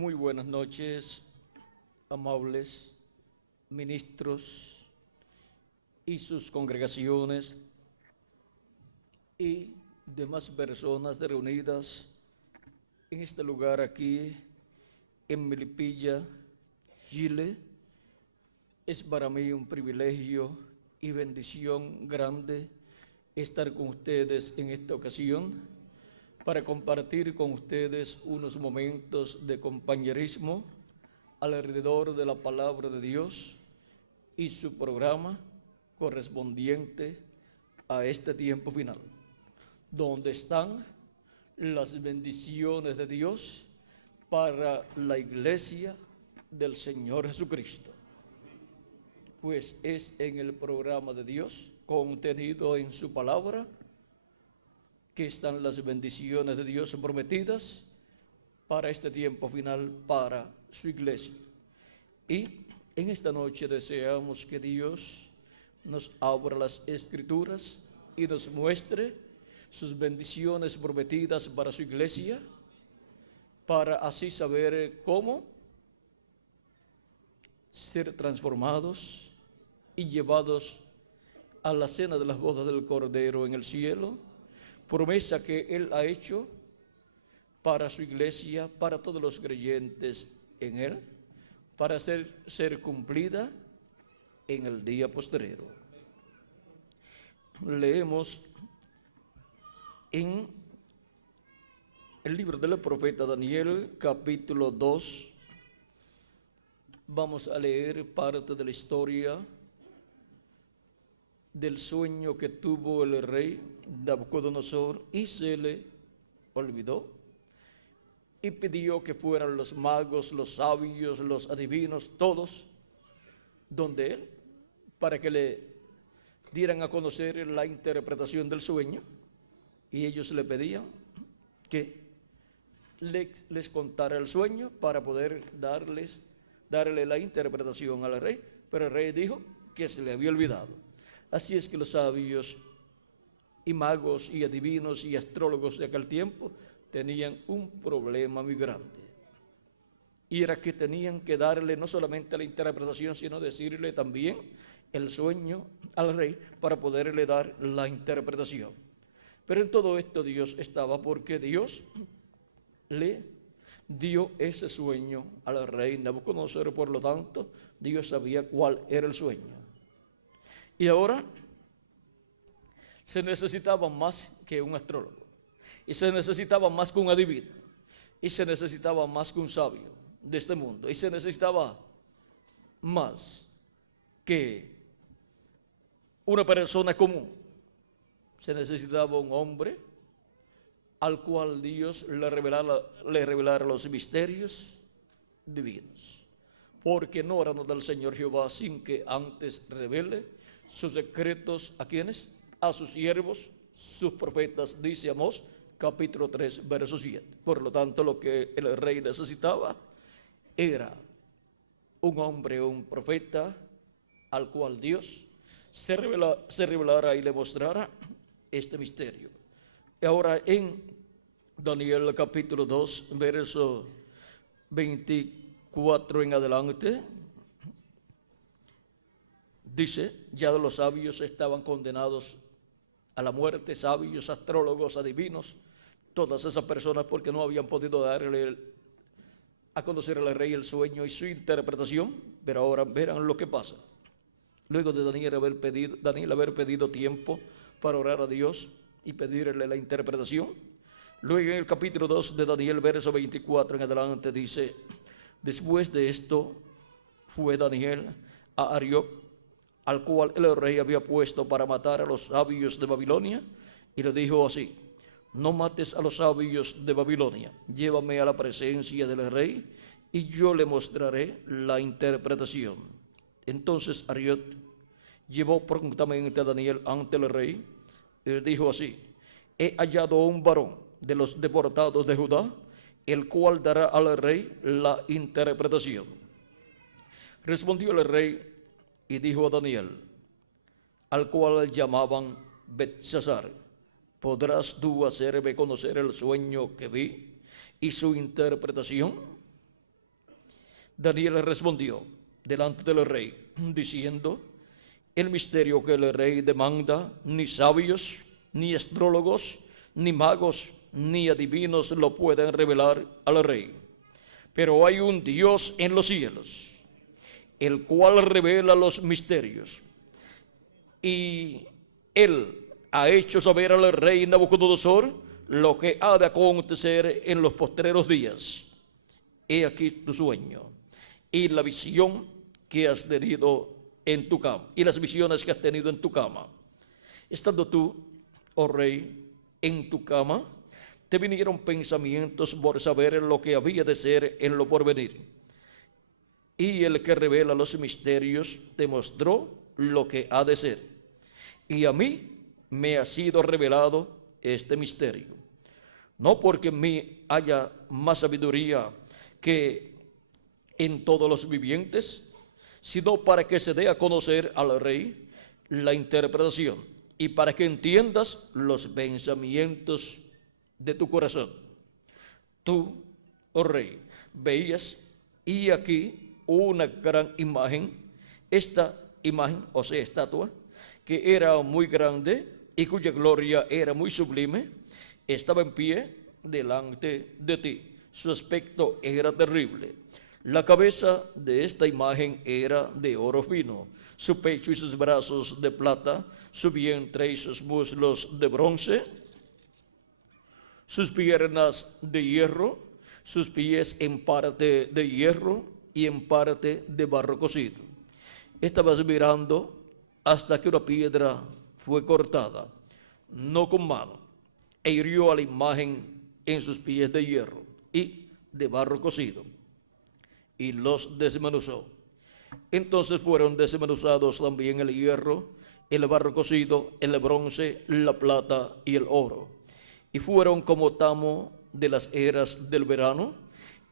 Muy buenas noches, amables ministros y sus congregaciones y demás personas reunidas en este lugar aquí en Melipilla, Chile. Es para mí un privilegio y bendición grande estar con ustedes en esta ocasión para compartir con ustedes unos momentos de compañerismo alrededor de la palabra de Dios y su programa correspondiente a este tiempo final, donde están las bendiciones de Dios para la iglesia del Señor Jesucristo. Pues es en el programa de Dios, contenido en su palabra, que están las bendiciones de Dios prometidas para este tiempo final, para su iglesia. Y en esta noche deseamos que Dios nos abra las Escrituras y nos muestre sus bendiciones prometidas para su iglesia, para así saber cómo ser transformados y llevados a la cena de las bodas del Cordero en el cielo, promesa que Él ha hecho para su iglesia, para todos los creyentes en Él, para ser cumplida en el día postrero. Leemos en el libro del profeta Daniel, capítulo 2. Vamos a leer parte de la historia del sueño que tuvo el rey Nabucodonosor y se le olvidó y pidió que fueran los magos, los sabios, los adivinos, todos donde él, para que le dieran a conocer la interpretación del sueño, y ellos le pedían que les contara el sueño para poder darle la interpretación al rey, pero el rey dijo que se le había olvidado. Así es que los sabios y magos y adivinos y astrólogos de aquel tiempo tenían un problema muy grande, y era que tenían que darle no solamente la interpretación, sino decirle también el sueño al rey para poderle dar la interpretación. Pero en todo esto Dios estaba, porque Dios le dio ese sueño al rey Nabucodonosor. Por lo tanto, Dios sabía cuál era el sueño. Y ahora se necesitaba más que un astrólogo, y se necesitaba más que un adivino, y se necesitaba más que un sabio de este mundo, y se necesitaba más que una persona común. Se necesitaba un hombre al cual Dios le revelara los misterios divinos, porque no oramos del Señor Jehová sin que antes revele sus secretos ¿a quiénes? A sus siervos, sus profetas, dice Amós, capítulo 3, verso 7. Por lo tanto, lo que el rey necesitaba era un hombre, un profeta, al cual Dios se revelara y le mostrara este misterio. Y ahora en Daniel capítulo 2, verso 24 en adelante, dice: ya los sabios estaban condenados a la muerte, sabios, astrólogos, adivinos, todas esas personas, porque no habían podido darle a conocer al rey el sueño y su interpretación. Pero ahora verán lo que pasa. Luego de Daniel haber pedido tiempo para orar a Dios y pedirle la interpretación, luego en el capítulo 2 de Daniel, verso 24 en adelante, dice: después de esto fue Daniel a Arioc, al cual el rey había puesto para matar a los sabios de Babilonia, y le dijo así: no mates a los sabios de Babilonia, llévame a la presencia del rey y yo le mostraré la interpretación. Entonces Arioc llevó prontamente a Daniel ante el rey y le dijo así: he hallado a un varón de los deportados de Judá, el cual dará al rey la interpretación. Respondió el rey y dijo a Daniel, al cual llamaban Belsasar: ¿podrás tú hacerme conocer el sueño que vi y su interpretación? Daniel respondió delante del rey, diciendo: el misterio que el rey demanda, ni sabios, ni astrólogos, ni magos, ni adivinos lo pueden revelar al rey. Pero hay un Dios en los cielos, el cual revela los misterios. Y él ha hecho saber al rey Nabucodonosor lo que ha de acontecer en los postreros días. He aquí tu sueño y la visión que has tenido en tu cama, y las visiones que has tenido en tu cama. Estando tú, oh rey, en tu cama, te vinieron pensamientos por saber lo que había de ser en lo porvenir. Y el que revela los misterios te mostró lo que ha de ser. Y a mí me ha sido revelado este misterio. No porque en mí haya más sabiduría que en todos los vivientes, sino para que se dé a conocer al rey la interpretación y para que entiendas los pensamientos de tu corazón. Tú, oh rey, veías, y aquí una gran imagen, esta imagen, o sea, estatua, que era muy grande y cuya gloria era muy sublime, estaba en pie delante de ti. Su aspecto era terrible. La cabeza de esta imagen era de oro fino, su pecho y sus brazos de plata, su vientre y sus muslos de bronce, sus piernas de hierro, sus pies en parte de hierro y en parte de barro cocido. Estabas mirando hasta que una piedra fue cortada, no con mano, e hirió a la imagen en sus pies de hierro y de barro cocido, y los desmenuzó. Entonces fueron desmenuzados también el hierro, el barro cocido, el bronce, la plata y el oro, y fueron como tamo de las eras del verano,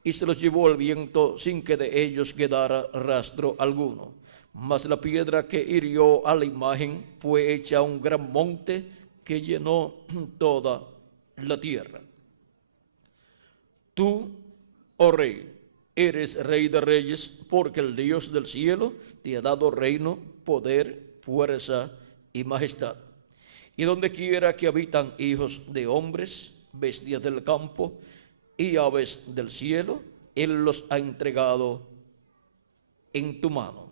y se los llevó el viento sin que de ellos quedara rastro alguno. Mas la piedra que hirió a la imagen fue hecha un gran monte que llenó toda la tierra. Tú, oh rey, eres rey de reyes, porque el Dios del cielo te ha dado reino, poder, fuerza y majestad. Y donde quiera que habitan hijos de hombres, bestias del campo y aves del cielo, Él los ha entregado en tu mano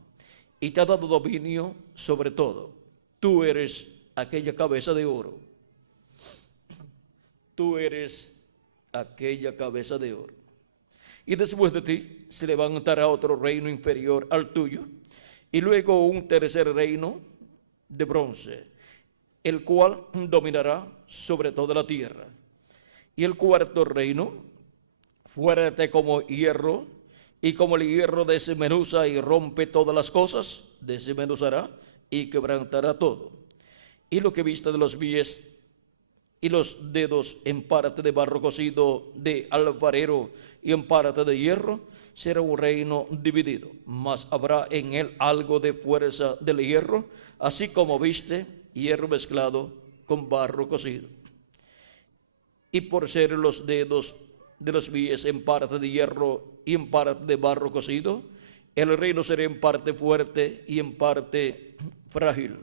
y te ha dado dominio sobre todo. Tú eres aquella cabeza de oro. Tú eres aquella cabeza de oro. Y después de ti se levantará otro reino inferior al tuyo, y luego un tercer reino de bronce, el cual dominará sobre toda la tierra. Y el cuarto reino, fuerte como hierro, y como el hierro desmenuza y rompe todas las cosas, desmenuzará y quebrantará todo. Y lo que viste de los pies y los dedos en parte de barro cocido de alfarero y en parte de hierro, será un reino dividido, mas habrá en él algo de fuerza del hierro, así como viste hierro mezclado con barro cocido. Y por ser los dedos de los pies en parte de hierro y en parte de barro cocido, el reino será en parte fuerte y en parte frágil.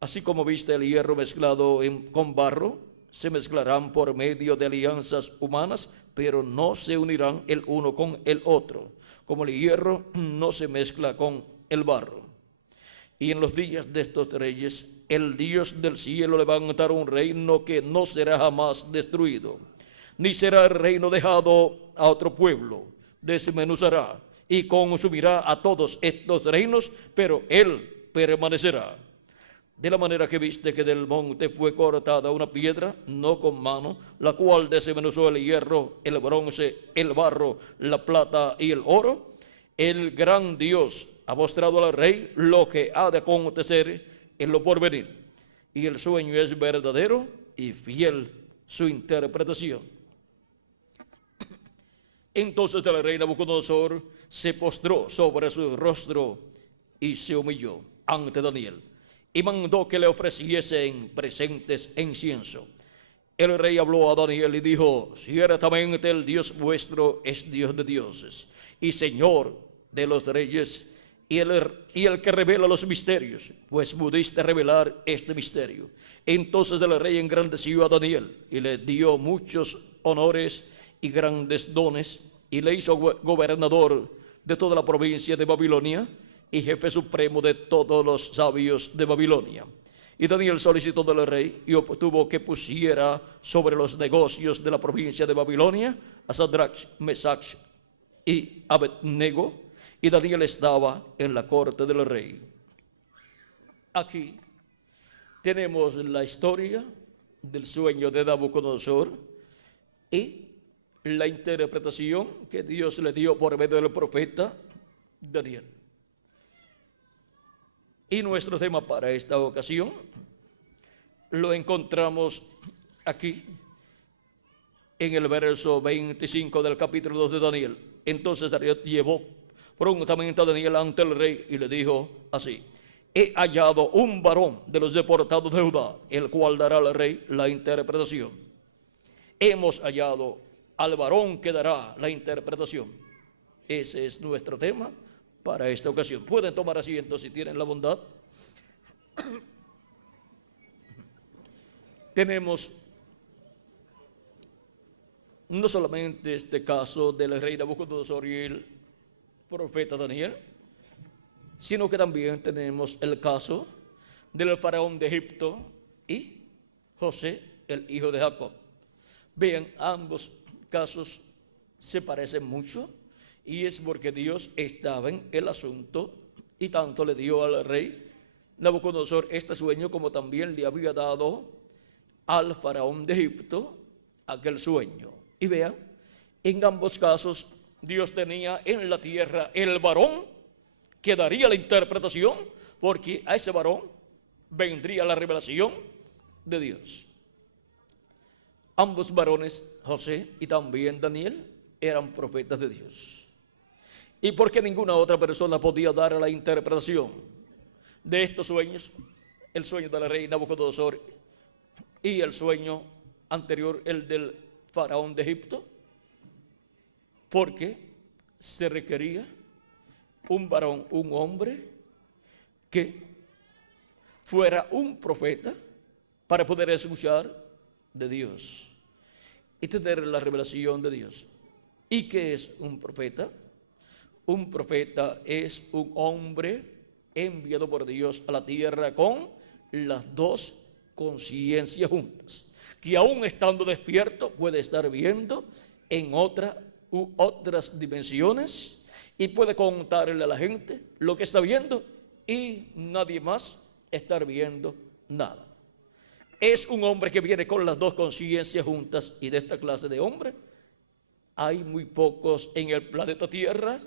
Así como viste el hierro mezclado con barro, se mezclarán por medio de alianzas humanas, pero no se unirán el uno con el otro, como el hierro no se mezcla con el barro. Y en los días de estos reyes, el Dios del cielo levantará un reino que no será jamás destruido, ni será el reino dejado a otro pueblo. Desmenuzará y consumirá a todos estos reinos, pero él permanecerá. De la manera que viste que del monte fue cortada una piedra, no con mano, la cual desmenuzó el hierro, el bronce, el barro, la plata y el oro, el gran Dios ha mostrado al rey lo que ha de acontecer en lo porvenir. Y el sueño es verdadero y fiel su interpretación. Entonces el rey Nabucodonosor se postró sobre su rostro y se humilló ante Daniel, y mandó que le ofreciesen presentes e incienso. El rey habló a Daniel y dijo: ciertamente el Dios vuestro es Dios de dioses y Señor de los reyes, y el que revela los misterios, pues pudiste revelar este misterio. Entonces el rey engrandeció a Daniel y le dio muchos honores y grandes dones, y le hizo gobernador de toda la provincia de Babilonia y jefe supremo de todos los sabios de Babilonia. Y Daniel solicitó del rey y obtuvo que pusiera sobre los negocios de la provincia de Babilonia a Sadrach, Mesach y Abednego, y Daniel estaba en la corte del rey. Aquí tenemos la historia del sueño de Nabucodonosor y la interpretación que Dios le dio por medio del profeta Daniel. Y nuestro tema para esta ocasión lo encontramos aquí en el verso 25 del capítulo 2 de Daniel. Entonces Daniel llevó prontamente a Daniel ante el rey y le dijo así: he hallado un varón de los deportados de Judá, el cual dará al rey la interpretación. Hemos hallado al varón que dará la interpretación. Ese es nuestro tema para esta ocasión. Pueden tomar asiento si tienen la bondad. Tenemos no solamente este caso del rey Nabucodonosor y el profeta Daniel, sino que también tenemos el caso del faraón de Egipto y José, el hijo de Jacob. Vean, ambos casos se parecen mucho, y es porque Dios estaba en el asunto y tanto le dio al rey Nabucodonosor este sueño como también le había dado al faraón de Egipto aquel sueño. Y vean, en ambos casos Dios tenía en la tierra el varón que daría la interpretación, porque a ese varón vendría la revelación de Dios. Ambos varones, José y también Daniel, eran profetas de Dios. Y porque ninguna otra persona podía dar la interpretación de estos sueños, el sueño del rey Nabucodonosor y el sueño anterior, el del faraón de Egipto, porque se requería un varón, un hombre que fuera un profeta para poder escuchar de Dios y tener la revelación de Dios. ¿Y qué es un profeta? Un profeta es un hombre enviado por Dios a la tierra con las dos conciencias juntas, que aún estando despierto puede estar viendo en otras dimensiones y puede contarle a la gente lo que está viendo y nadie más estar viendo nada. Es un hombre que viene con las dos conciencias juntas, y de esta clase de hombre hay muy pocos en el planeta Tierra,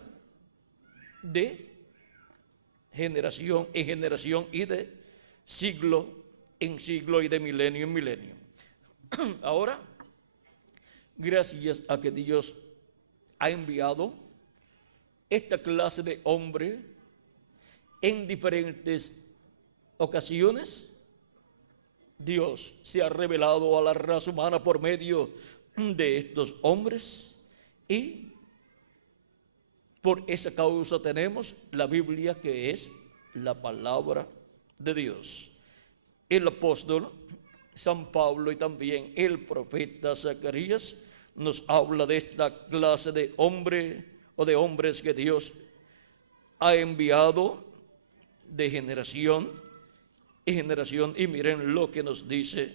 de generación en generación y de siglo en siglo y de milenio en milenio. Ahora, gracias a que Dios ha enviado esta clase de hombre en diferentes ocasiones, Dios se ha revelado a la raza humana por medio de estos hombres, y por esa causa tenemos la Biblia, que es la palabra de Dios. El apóstol San Pablo y también el profeta Zacarías nos habla de esta clase de hombre o de hombres que Dios ha enviado de generación en generación. Y miren lo que nos dice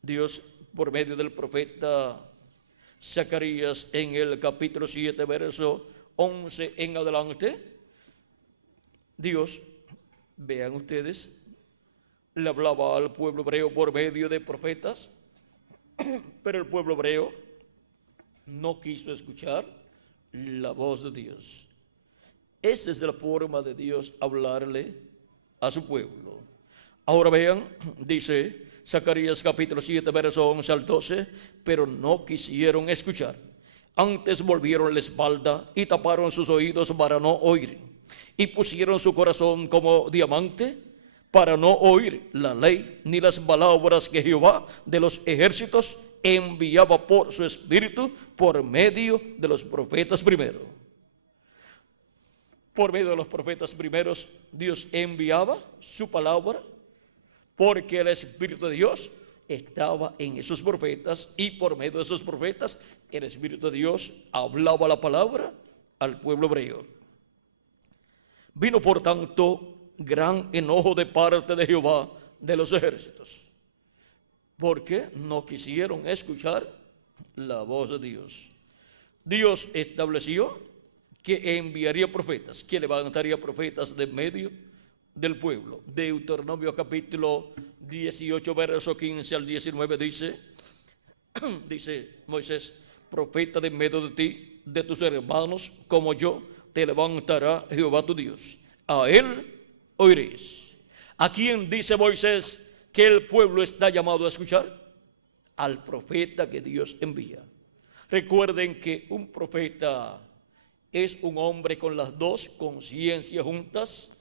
Dios por medio del profeta Zacarías en el capítulo 7, verso 11 en adelante. Dios, vean ustedes, le hablaba al pueblo hebreo por medio de profetas, pero el pueblo hebreo no quiso escuchar la voz de Dios. Esa es la forma de Dios hablarle a su pueblo. Ahora vean, dice Zacarías capítulo 7, verso 11 al 12, pero no quisieron escuchar. Antes volvieron la espalda y taparon sus oídos para no oír, y pusieron su corazón como diamante para no oír la ley ni las palabras que Jehová de los ejércitos enviaba por su espíritu por medio de los profetas primero. por medio de los profetas primeros, Dios enviaba su palabra, porque el Espíritu de Dios estaba en esos profetas, y por medio de esos profetas el Espíritu de Dios hablaba la palabra al pueblo hebreo. Vino por tanto gran enojo de parte de Jehová de los ejércitos, porque no quisieron escuchar la voz de Dios. Dios estableció que enviaría profetas, que levantaría profetas de medio del pueblo. Deuteronomio capítulo 18, verso 15 al 19 dice, dice Moisés: profeta de medio de ti, de tus hermanos, como yo, te levantará Jehová tu Dios. A él oiréis. ¿A quién dice Moisés que el pueblo está llamado a escuchar? Al profeta que Dios envía. Recuerden que un profeta es un hombre con las dos conciencias juntas,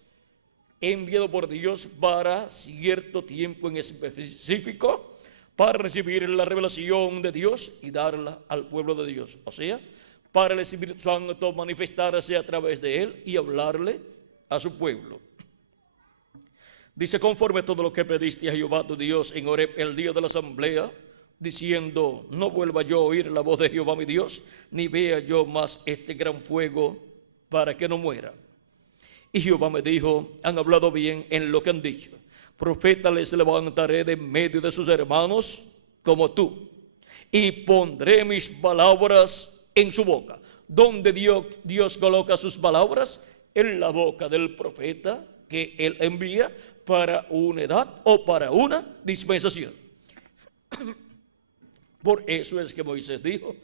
enviado por Dios para cierto tiempo en específico, para recibir la revelación de Dios y darla al pueblo de Dios. O sea, para el Espíritu Santo manifestarse a través de él y hablarle a su pueblo. Dice: conforme a todo lo que pediste a Jehová tu Dios en Horeb el día de la asamblea, diciendo: no vuelva yo a oír la voz de Jehová mi Dios, ni vea yo más este gran fuego, para que no muera. Y Jehová me dijo: han hablado bien en lo que han dicho. Profeta les levantaré de medio de sus hermanos como tú, y pondré mis palabras en su boca. ¿Dónde Dios coloca sus palabras? En la boca del profeta que él envía para una edad o para una dispensación. Por eso es que Moisés dijo: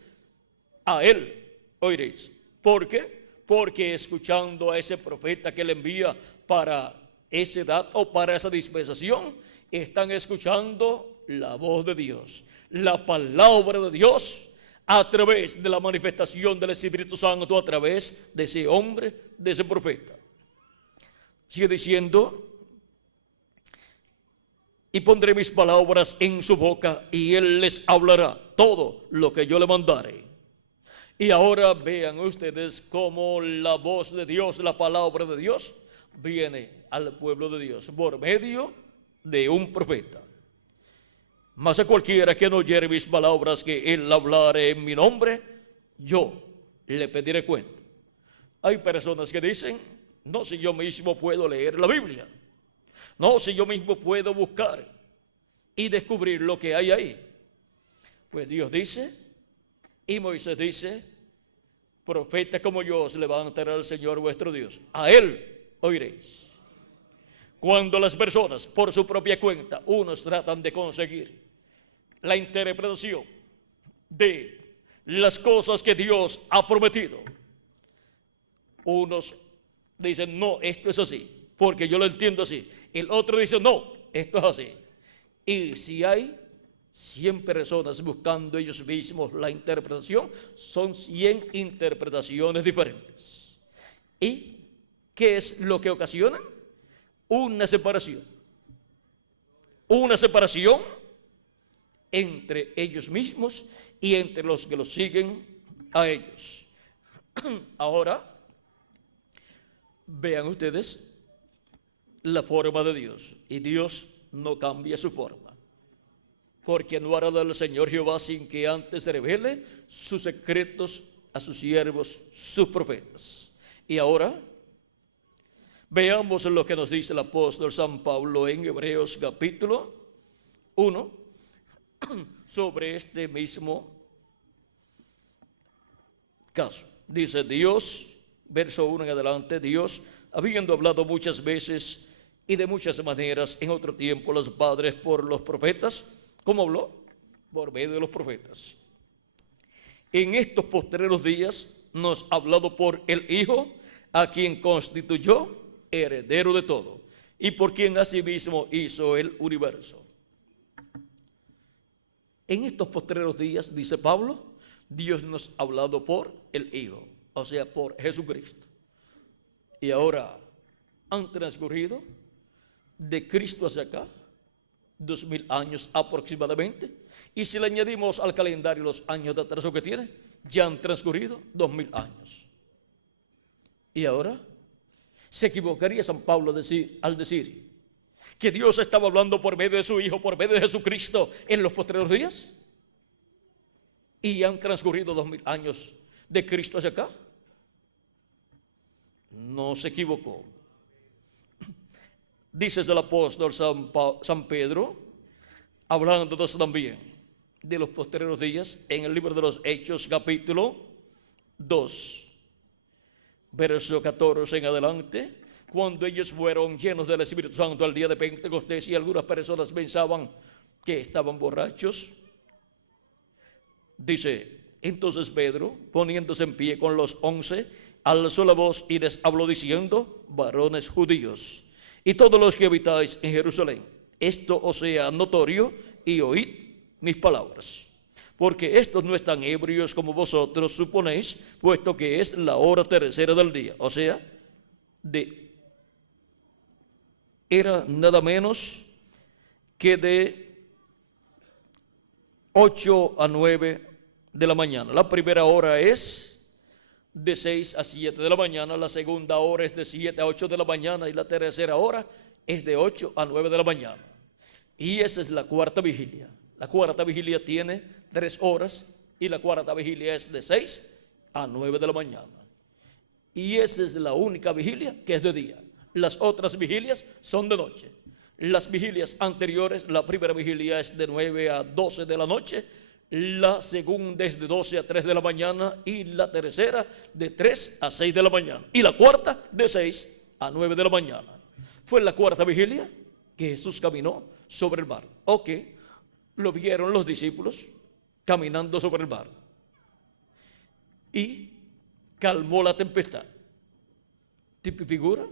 a él oiréis. ¿Por qué? Porque escuchando a ese profeta que le envía para esa edad o para esa dispensación, están escuchando la voz de Dios, la palabra de Dios, a través de la manifestación del Espíritu Santo, a través de ese hombre, de ese profeta. Sigue diciendo: y pondré mis palabras en su boca, y él les hablará todo lo que yo le mandare. Y ahora vean ustedes cómo la voz de Dios, la palabra de Dios, viene al pueblo de Dios por medio de un profeta. Mas a cualquiera que no oyere mis palabras, que él hablare en mi nombre, yo le pediré cuenta. Hay personas que dicen: no, si yo mismo puedo leer la Biblia, no, si yo mismo puedo buscar y descubrir lo que hay ahí. Pues Dios dice, y Moisés dice: profeta como yo os levantará el Señor vuestro Dios, a él oiréis. Cuando las personas por su propia cuenta, unos tratan de conseguir la interpretación de las cosas que Dios ha prometido, unos dicen: no, esto es así, porque yo lo entiendo así. El otro dice: no, esto es así. Y si hay 100 personas buscando ellos mismos la interpretación, son 100 interpretaciones diferentes. ¿Y qué es lo que ocasiona? Una separación. Una separación entre ellos mismos y entre los que los siguen a ellos. Ahora, vean ustedes la forma de Dios. Y Dios no cambia su forma, porque no hará del Señor Jehová sin que antes revele sus secretos a sus siervos, sus profetas. Y ahora veamos lo que nos dice el apóstol San Pablo en Hebreos capítulo 1 sobre este mismo caso. Dice Dios, verso 1 en adelante: Dios, habiendo hablado muchas veces y de muchas maneras en otro tiempo los padres por los profetas. ¿Cómo habló? Por medio de los profetas. En estos postreros días nos ha hablado por el Hijo, a quien constituyó heredero de todo, y por quien asimismo hizo el universo. En estos postreros días, dice Pablo, Dios nos ha hablado por el Hijo, o sea, por Jesucristo. Y ahora han transcurrido de Cristo hacia acá 2000 años aproximadamente, y si le añadimos al calendario los años de atraso que tiene, ya han transcurrido 2000 años. Y ahora Se equivocaría San Pablo al decir que Dios estaba hablando por medio de su Hijo, por medio de Jesucristo en los postreros días. Y han transcurrido 2000 años de Cristo hacia acá. No se equivocó. Dice el apóstol San Pedro, hablándonos también de los postreros días, en el libro de los Hechos, capítulo 2, verso 14 en adelante, cuando ellos fueron llenos del Espíritu Santo al día de Pentecostés y algunas personas pensaban que estaban borrachos. Dice, entonces Pedro, poniéndose en pie con los 11, alzó la voz y les habló diciendo: varones judíos, y todos los que habitáis en Jerusalén, esto os sea notorio y oíd mis palabras. Porque estos no están ebrios como vosotros suponéis, puesto que es la hora tercera del día. O sea, era nada menos que de 8 a 9 de la mañana. La primera hora es de 6 a 7 de la mañana, la segunda hora es de 7 a 8 de la mañana y la tercera hora es de 8 a 9 de la mañana. Y esa es la cuarta vigilia. La cuarta vigilia tiene 3 horas y la cuarta vigilia es de 6 a 9 de la mañana. Y esa es la única vigilia que es de día. Las otras vigilias son de noche. Las vigilias anteriores, la primera vigilia es de 9 a 12 de la noche, la segunda es de 12 a 3 de la mañana y la tercera de 3 a 6 de la mañana y la cuarta de 6 a 9 de la mañana. Fue la cuarta vigilia que Jesús caminó sobre el mar. Ok, lo vieron los discípulos caminando sobre el mar y calmó la tempestad. Tipo y figura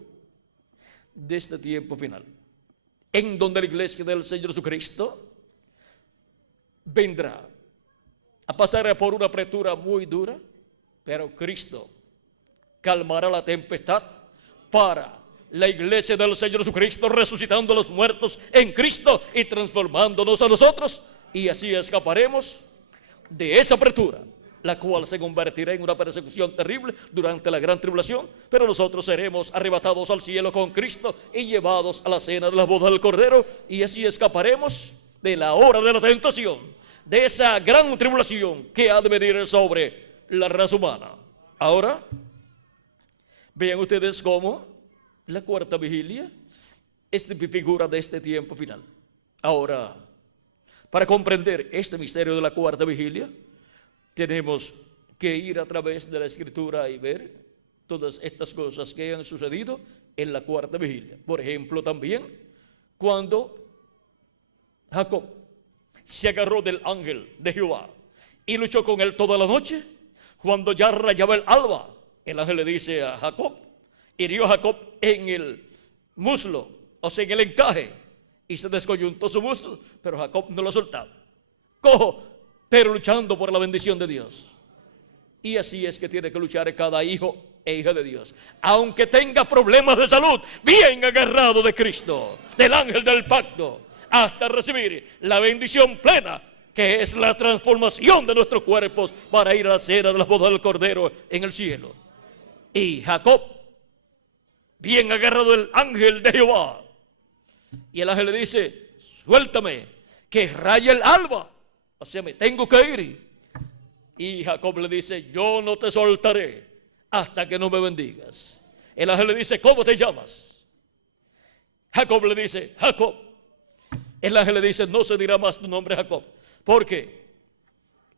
de este tiempo final, en donde la iglesia del Señor Jesucristo vendrá a pasar por una apretura muy dura, pero Cristo calmará la tempestad para la iglesia del Señor Jesucristo, resucitando a los muertos en Cristo y transformándonos a nosotros, y así escaparemos de esa apretura, la cual se convertirá en una persecución terrible durante la gran tribulación, pero nosotros seremos arrebatados al cielo con Cristo y llevados a la cena de la boda del Cordero, y así escaparemos de la hora de la tentación, de esa gran tribulación que ha de venir sobre la raza humana. Ahora, vean ustedes cómo la cuarta vigilia es figura de este tiempo final. Ahora, para comprender este misterio de la cuarta vigilia, tenemos que ir a través de la Escritura y ver todas estas cosas que han sucedido en la cuarta vigilia. Por ejemplo, también cuando Jacob se agarró del ángel de Jehová y luchó con él toda la noche, cuando ya rayaba el alba, el ángel le dice a Jacob, hirió a Jacob en el muslo, o sea, en el encaje, y se descoyuntó su muslo, pero Jacob no lo soltaba. Cojo, pero luchando por la bendición de Dios. Y así es que tiene que luchar cada hijo e hija de Dios, aunque tenga problemas de salud, bien agarrado de Cristo, del ángel del pacto, hasta recibir la bendición plena, que es la transformación de nuestros cuerpos para ir a la cena de la boda del Cordero en el cielo. Y Jacob, bien agarrado del ángel de Jehová, y el ángel le dice, suéltame, que raya el alba, o sea, me tengo que ir. Y Jacob le dice, yo no te soltaré hasta que no me bendigas. El ángel le dice, ¿cómo te llamas? Jacob le dice, Jacob. El ángel le dice, no se dirá más tu nombre Jacob, porque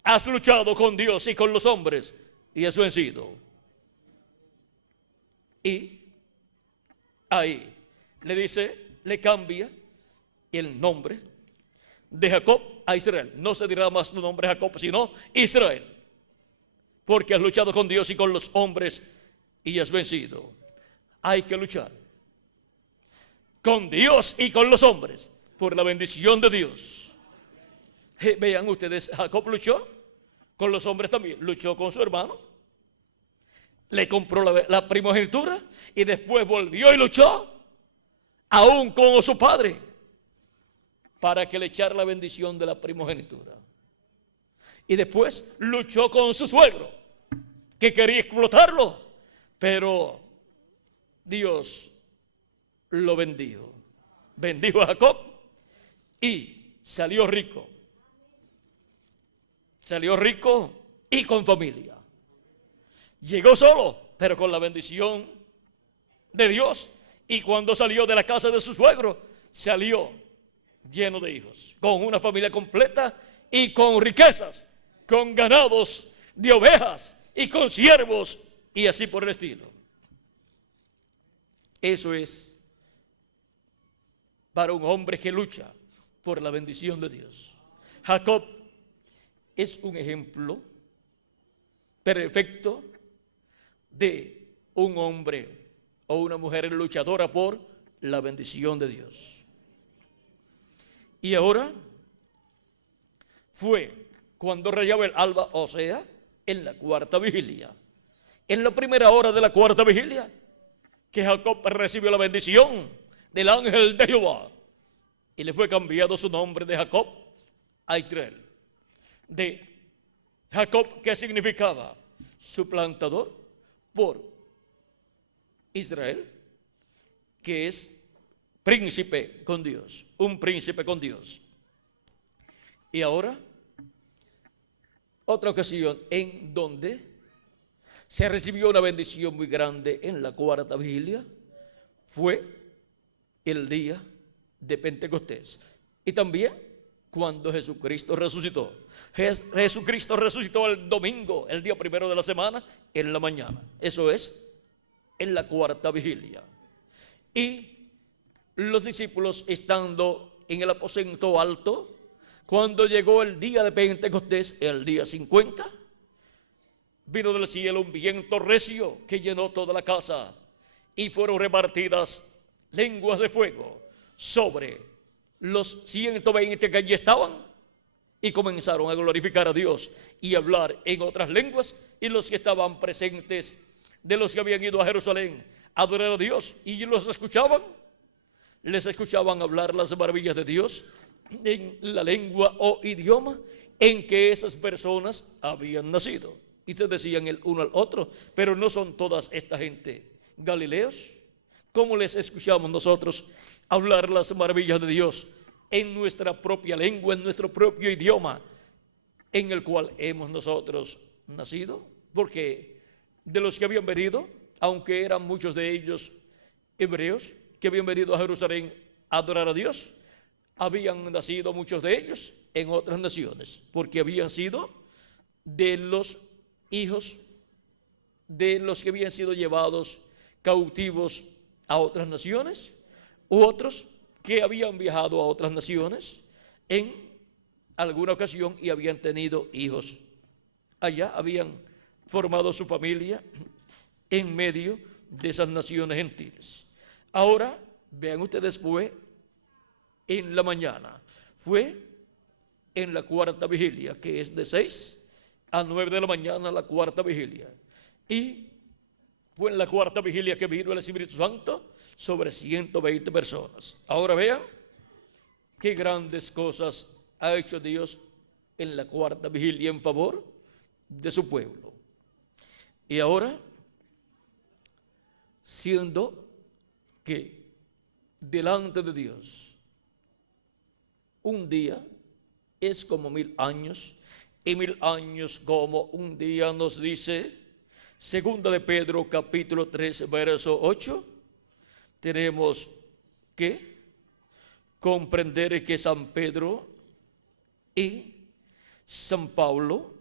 has luchado con Dios y con los hombres y has vencido. Y ahí le dice, le cambia el nombre de Jacob a Israel. No se dirá más tu nombre Jacob, sino Israel, porque has luchado con Dios y con los hombres y has vencido. Hay que luchar con Dios y con los hombres por la bendición de Dios. Vean ustedes, Jacob luchó con los hombres también, luchó con su hermano, le compró la primogenitura y después volvió y luchó aún con su padre para que le echara la bendición de la primogenitura. Y después luchó con su suegro, que quería explotarlo, pero Dios lo bendijo. Bendijo a Jacob y salió rico. Salió rico y con familia. Llegó solo, pero con la bendición de Dios. Y cuando salió de la casa de su suegro, salió lleno de hijos, con una familia completa y con riquezas, con ganados de ovejas y con siervos y así por el estilo. Eso es para un hombre que lucha por la bendición de Dios. Jacob es un ejemplo perfecto de un hombre o una mujer luchadora por la bendición de Dios. Y ahora fue cuando rayaba el alba, o sea, en la cuarta vigilia, en la primera hora de la cuarta vigilia, que Jacob recibió la bendición del ángel de Jehová y le fue cambiado su nombre de Jacob a Israel. De Jacob, que significaba suplantador, por Israel, que es príncipe con Dios, un príncipe con Dios. Y ahora, otra ocasión en donde se recibió una bendición muy grande en la cuarta vigilia fue el día de Pentecostés. Y también cuando Jesucristo resucitó. Jesucristo resucitó el domingo, el día primero de la semana, en la mañana. Eso es en la cuarta vigilia. Y los discípulos, estando en el aposento alto, cuando llegó el día de Pentecostés, el día 50, vino del cielo un viento recio que llenó toda la casa y fueron repartidas lenguas de fuego sobre los 120 que allí estaban y comenzaron a glorificar a Dios y hablar en otras lenguas. Y los que estaban presentes, de los que habían ido a Jerusalén a adorar a Dios y los escuchaban, les escuchaban hablar las maravillas de Dios en la lengua o idioma en que esas personas habían nacido. Y se decían el uno al otro: pero no son todas esta gente galileos. ¿Cómo les escuchamos nosotros hablar las maravillas de Dios en nuestra propia lengua, en nuestro propio idioma, en el cual hemos nosotros nacido? Porque de los que habían venido, aunque eran muchos de ellos hebreos, que habían venido a Jerusalén a adorar a Dios, habían nacido muchos de ellos en otras naciones, porque habían sido de los hijos de los que habían sido llevados cautivos a otras naciones, u otros que habían viajado a otras naciones en alguna ocasión y habían tenido hijos allá, habían formado su familia en medio de esas naciones gentiles. Ahora, vean ustedes, fue en la mañana, fue en la cuarta vigilia, que es de 6 a 9 de la mañana, la cuarta vigilia. Y fue en la cuarta vigilia que vino el Espíritu Santo sobre 120 personas. Ahora vean qué grandes cosas ha hecho Dios en la cuarta vigilia en favor de su pueblo. Y ahora, siendo que delante de Dios un día es como 1000 años, y 1000 años como un día, nos dice segunda de Pedro capítulo 3 verso 8. Tenemos que comprender que San Pedro y San Pablo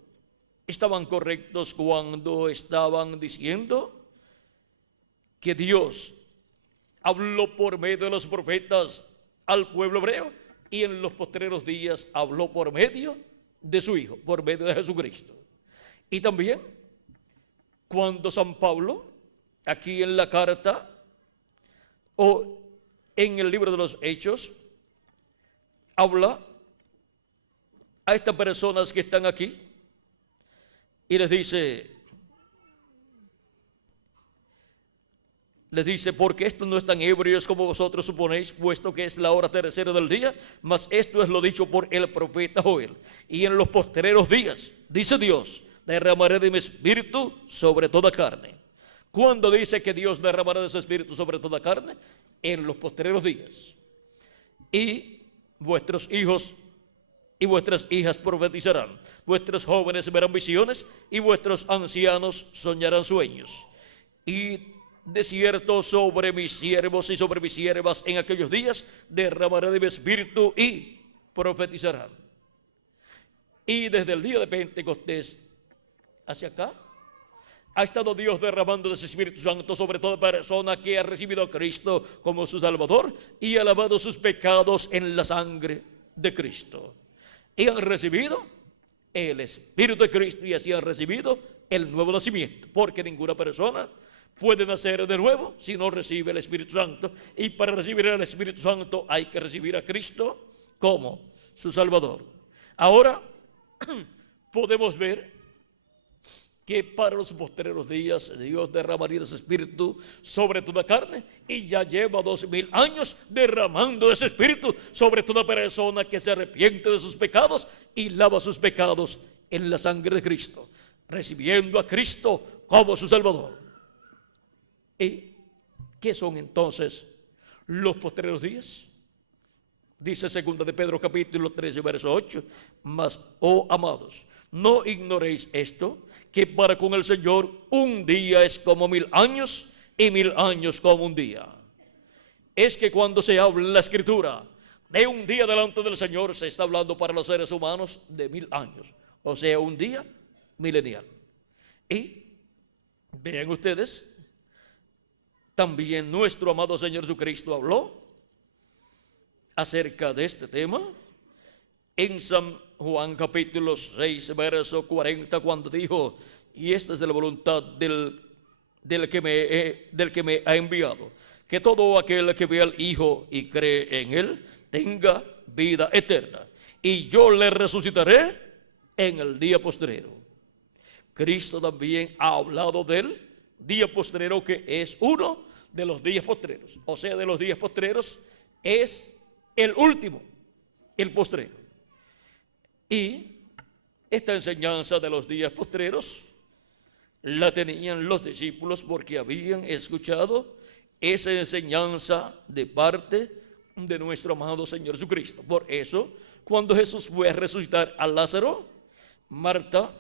estaban correctos cuando estaban diciendo que Dios habló por medio de los profetas al pueblo hebreo y en los postreros días habló por medio de su Hijo, por medio de Jesucristo. Y también cuando San Pablo, aquí en la carta o en el libro de los Hechos, habla a estas personas que están aquí y les dice, porque estos no están ebrios como vosotros suponéis, puesto que es la hora tercera del día, mas esto es lo dicho por el profeta Joel. Y en los postreros días, dice Dios, derramaré de mi espíritu sobre toda carne. cuando dice que Dios derramará de su espíritu sobre toda carne en los postreros días. Y vuestros hijos y vuestras hijas profetizarán, vuestros jóvenes verán visiones y vuestros ancianos soñarán sueños. Y de cierto sobre mis siervos y sobre mis siervas en aquellos días derramaré de mi espíritu y profetizarán. Y desde el día de Pentecostés hacia acá ha estado Dios derramando de su Espíritu Santo sobre toda persona que ha recibido a Cristo como su Salvador y ha lavado sus pecados en la sangre de Cristo. Y han recibido el Espíritu de Cristo y así han recibido el nuevo nacimiento, porque ninguna persona puede nacer de nuevo si no recibe el Espíritu Santo. Y para recibir el Espíritu Santo hay que recibir a Cristo como su Salvador. Ahora podemos ver que para los postreros días Dios derramaría de su Espíritu sobre toda carne, y ya lleva 2000 años derramando ese Espíritu sobre toda persona que se arrepiente de sus pecados y lava sus pecados en la sangre de Cristo, recibiendo a Cristo como su Salvador. ¿Y qué son entonces los postreros días? Dice 2 de Pedro capítulo 13 verso 8: mas, oh amados, no ignoréis esto, que para con el Señor un día es como 1000 años y 1000 años como un día. Es que cuando se habla en la Escritura de un día delante del Señor, se está hablando para los seres humanos de 1000 años, o sea, un día milenial. Y vean ustedes, también nuestro amado Señor Jesucristo habló acerca de este tema en San Juan capítulo 6 verso 40, cuando dijo: y esta es la voluntad del que me ha enviado, que todo aquel que ve al Hijo y cree en Él tenga vida eterna, y yo le resucitaré en el día postrero. Cristo también ha hablado del día postrero, que es uno de los días postreros, o sea, de los días postreros es el último, el postrero. Y esta enseñanza de los días postreros la tenían los discípulos porque habían escuchado esa enseñanza de parte de nuestro amado Señor Jesucristo. Por eso, cuando Jesús fue a resucitar a Lázaro, Marta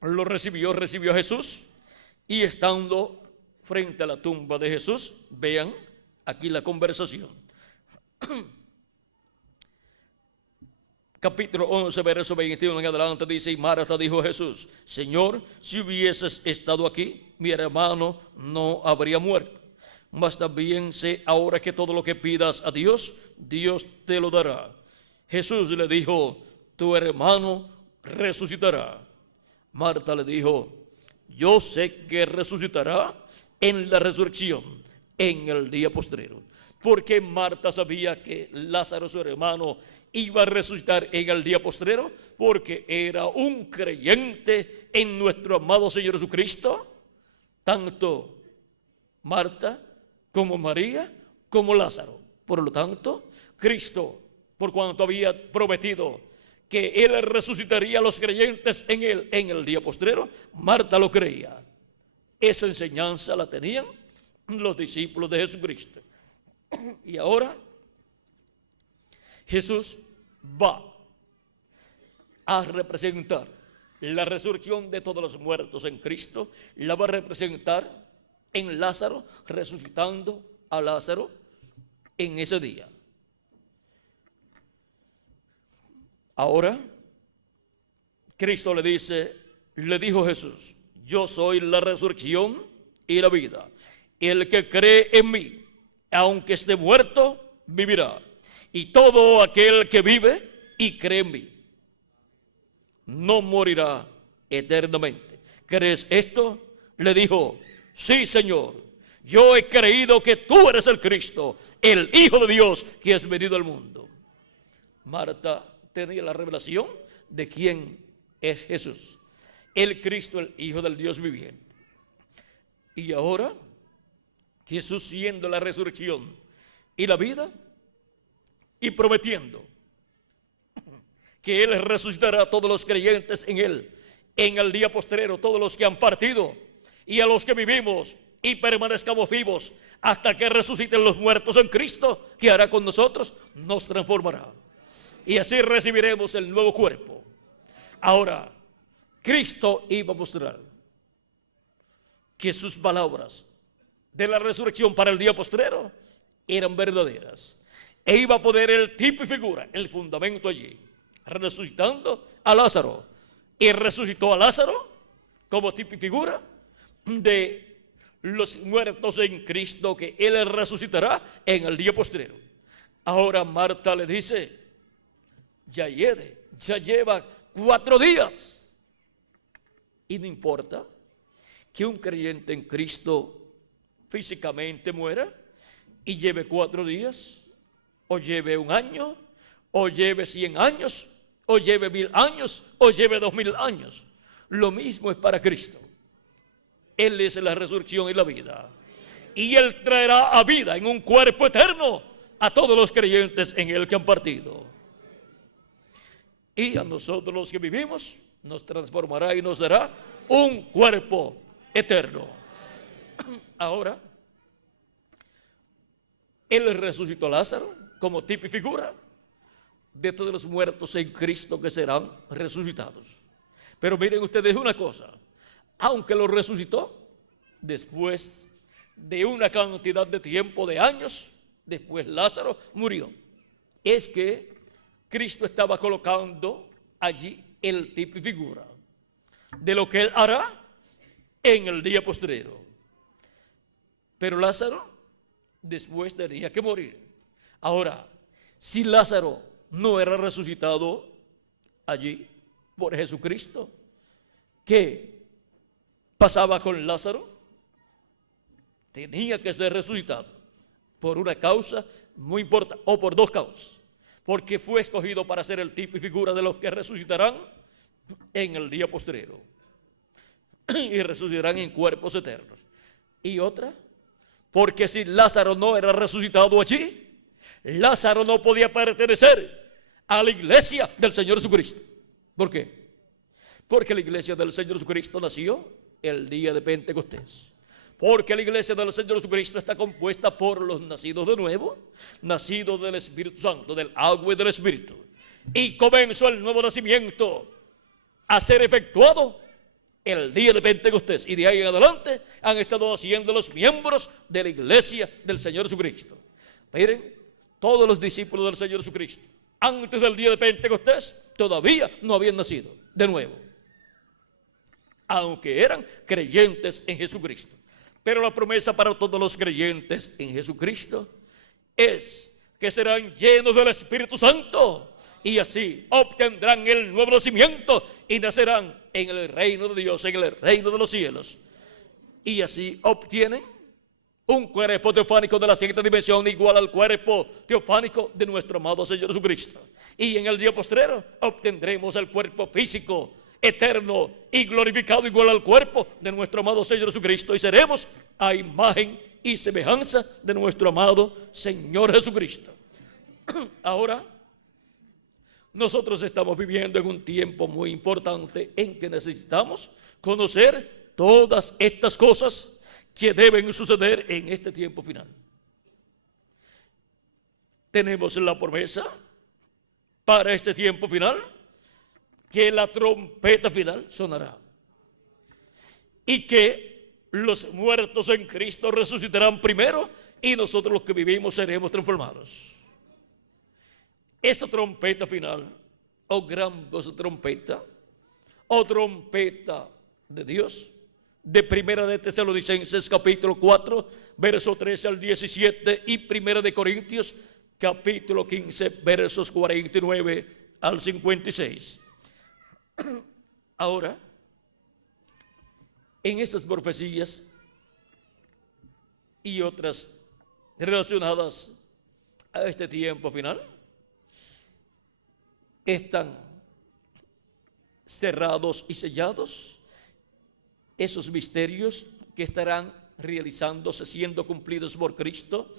lo recibió a Jesús, y estando frente a la tumba de Jesús, vean aquí la conversación. Capítulo 11, verso 21 en adelante dice: y Marta dijo a Jesús: Señor, si hubieses estado aquí, mi hermano no habría muerto. Mas también sé ahora que todo lo que pidas a Dios, Dios te lo dará. Jesús le dijo: tu hermano resucitará. Marta le dijo: yo sé que resucitará en la resurrección, en el día postrero. Porque Marta sabía que Lázaro, su hermano, iba a resucitar en el día postrero, porque era un creyente en nuestro amado Señor Jesucristo. Tanto Marta como María como Lázaro. Por lo tanto, Cristo, por cuanto había prometido que Él resucitaría a los creyentes en Él en el día postrero, Marta lo creía. Esa enseñanza la tenían los discípulos de Jesucristo. Y ahora Jesús va a representar la resurrección de todos los muertos en Cristo. La va a representar en Lázaro, resucitando a Lázaro en ese día. Ahora Cristo le dijo Jesús: yo soy la resurrección y la vida. El que cree en mí, aunque esté muerto, vivirá. Y todo aquel que vive y cree en mí no morirá eternamente. ¿Crees esto? Le dijo: sí, Señor, yo he creído que tú eres el Cristo, el Hijo de Dios, que has venido al mundo. Marta tenía la revelación de quién es Jesús, el Cristo, el Hijo del Dios viviente. Y ahora Jesús, siendo la resurrección y la vida, y prometiendo que Él resucitará a todos los creyentes en Él en el día postrero, todos los que han partido y a los que vivimos y permanezcamos vivos hasta que resuciten los muertos en Cristo, ¿qué hará con nosotros? Nos transformará. Y así recibiremos el nuevo cuerpo. Ahora, Cristo iba a mostrar que sus palabras de la resurrección para el día postrero eran verdaderas. E iba a poner el tipo y figura, el fundamento allí, resucitando a Lázaro. Y resucitó a Lázaro como tipo y figura de los muertos en Cristo, que Él resucitará en el día postrero. Ahora Marta le dice, ya lleva 4 días. Y no importa que un creyente en Cristo físicamente muera y lleve 4 días, o lleve 1 año, o lleve 100 años, o lleve 1000 años, o lleve 2000 años. Lo mismo es para Cristo. Él es la resurrección y la vida. Y Él traerá a vida en un cuerpo eterno a todos los creyentes en Él que han partido. Y a nosotros los que vivimos nos transformará y nos dará un cuerpo eterno. Ahora, Él resucitó a Lázaro como tipo y figura de todos los muertos en Cristo que serán resucitados. Pero miren ustedes una cosa, aunque lo resucitó, después de una cantidad de tiempo, de años, después Lázaro murió. Es que Cristo estaba colocando allí el tipo y figura de lo que Él hará en el día postrero. Pero Lázaro después tenía que morir. Ahora, si Lázaro no era resucitado allí por Jesucristo, ¿qué pasaba con Lázaro? Tenía que ser resucitado por una causa muy importante, o por 2 causas, porque fue escogido para ser el tipo y figura de los que resucitarán en el día postrero y resucitarán en cuerpos eternos. Y otra, porque si Lázaro no era resucitado allí, Lázaro no podía pertenecer a la iglesia del Señor Jesucristo. ¿Por qué? Porque la iglesia del Señor Jesucristo nació el día de Pentecostés. Porque la iglesia del Señor Jesucristo está compuesta por los nacidos de nuevo, nacidos del Espíritu Santo, del agua y del Espíritu. Y comenzó el nuevo nacimiento a ser efectuado el día de Pentecostés. Y de ahí en adelante han estado haciendo los miembros de la iglesia del Señor Jesucristo. Miren, todos los discípulos del Señor Jesucristo, antes del día de Pentecostés, todavía no habían nacido de nuevo, aunque eran creyentes en Jesucristo. Pero la promesa para todos los creyentes en Jesucristo es que serán llenos del Espíritu Santo y así obtendrán el nuevo nacimiento y nacerán en el reino de Dios, en el reino de los cielos. Y así obtienen un cuerpo teofánico de la 7ª dimensión igual al cuerpo teofánico de nuestro amado Señor Jesucristo. Y en el día postrero obtendremos el cuerpo físico eterno y glorificado igual al cuerpo de nuestro amado Señor Jesucristo, y seremos a imagen y semejanza de nuestro amado Señor Jesucristo. Ahora, nosotros estamos viviendo en un tiempo muy importante en que necesitamos conocer todas estas cosas que deben suceder en este tiempo final. Tenemos la promesa para este tiempo final que la trompeta final sonará y que los muertos en Cristo resucitarán primero y nosotros los que vivimos seremos transformados. Esta trompeta final, o gran voz trompeta, o trompeta de Dios, de Primera de Tesalonicenses capítulo 4, verso 13 al 17, y Primera de Corintios capítulo 15, versos 49 al 56. Ahora, en estas profecías y otras relacionadas a este tiempo final, están cerrados y sellados esos misterios que estarán realizándose, siendo cumplidos por Cristo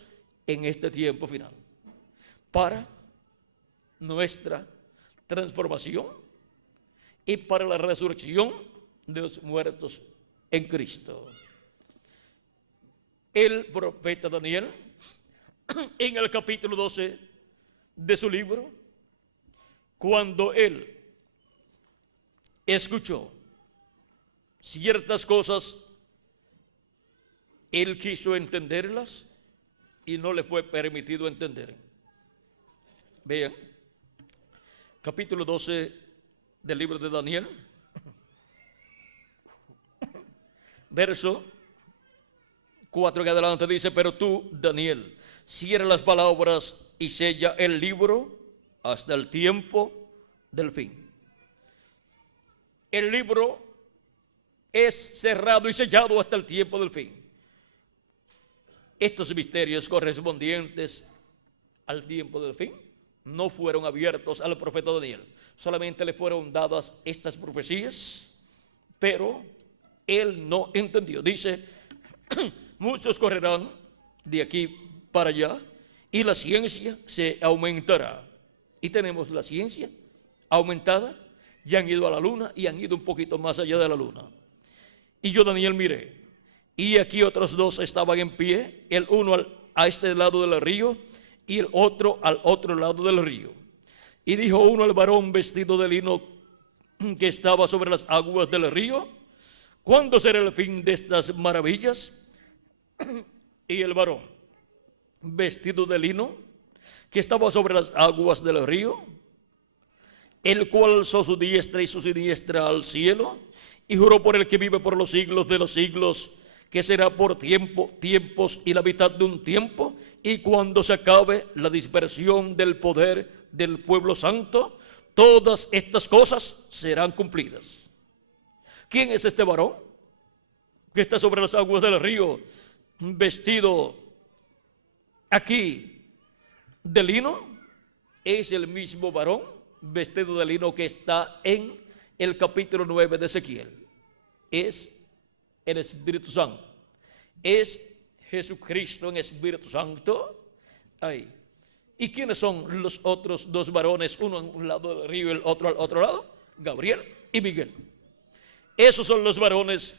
en este tiempo final, para nuestra transformación y para la resurrección de los muertos en Cristo. el profeta Daniel, en el capítulo 12 de su libro, cuando él escuchó ciertas cosas, él quiso entenderlas y no le fue permitido entender. Vean, capítulo 12 del libro de Daniel, verso 4 en adelante dice: pero tú, Daniel, cierra las palabras y sella el libro hasta el tiempo del fin. El libro es cerrado y sellado hasta el tiempo del fin. Estos misterios correspondientes al tiempo del fin no fueron abiertos al profeta Daniel. Solamente le fueron dadas estas profecías, pero él no entendió. Dice: muchos correrán de aquí para allá y la ciencia se aumentará. Y tenemos la ciencia aumentada. Ya han ido a la luna y han ido un poquito más allá de la luna. Y yo, Daniel, miré, y aquí otros dos estaban en pie, el uno a este lado del río y el otro al otro lado del río. Y dijo uno al varón vestido de lino que estaba sobre las aguas del río: ¿cuándo será el fin de estas maravillas? Y el varón vestido de lino que estaba sobre las aguas del río, el cual alzó su diestra y su siniestra al cielo y juró por el que vive por los siglos de los siglos, que será por tiempos y la mitad de un tiempo, y cuando se acabe la dispersión del poder del pueblo santo, todas estas cosas serán cumplidas. ¿Quién es este varón que está sobre las aguas del río, vestido aquí de lino? Es el mismo varón vestido de lino que está en el capítulo 9 de Ezequiel. Es el Espíritu Santo. Es Jesucristo en Espíritu Santo. Ahí. ¿Y quiénes son los otros dos varones? Uno en un lado del río y el otro al otro lado. Gabriel y Miguel. Esos son los varones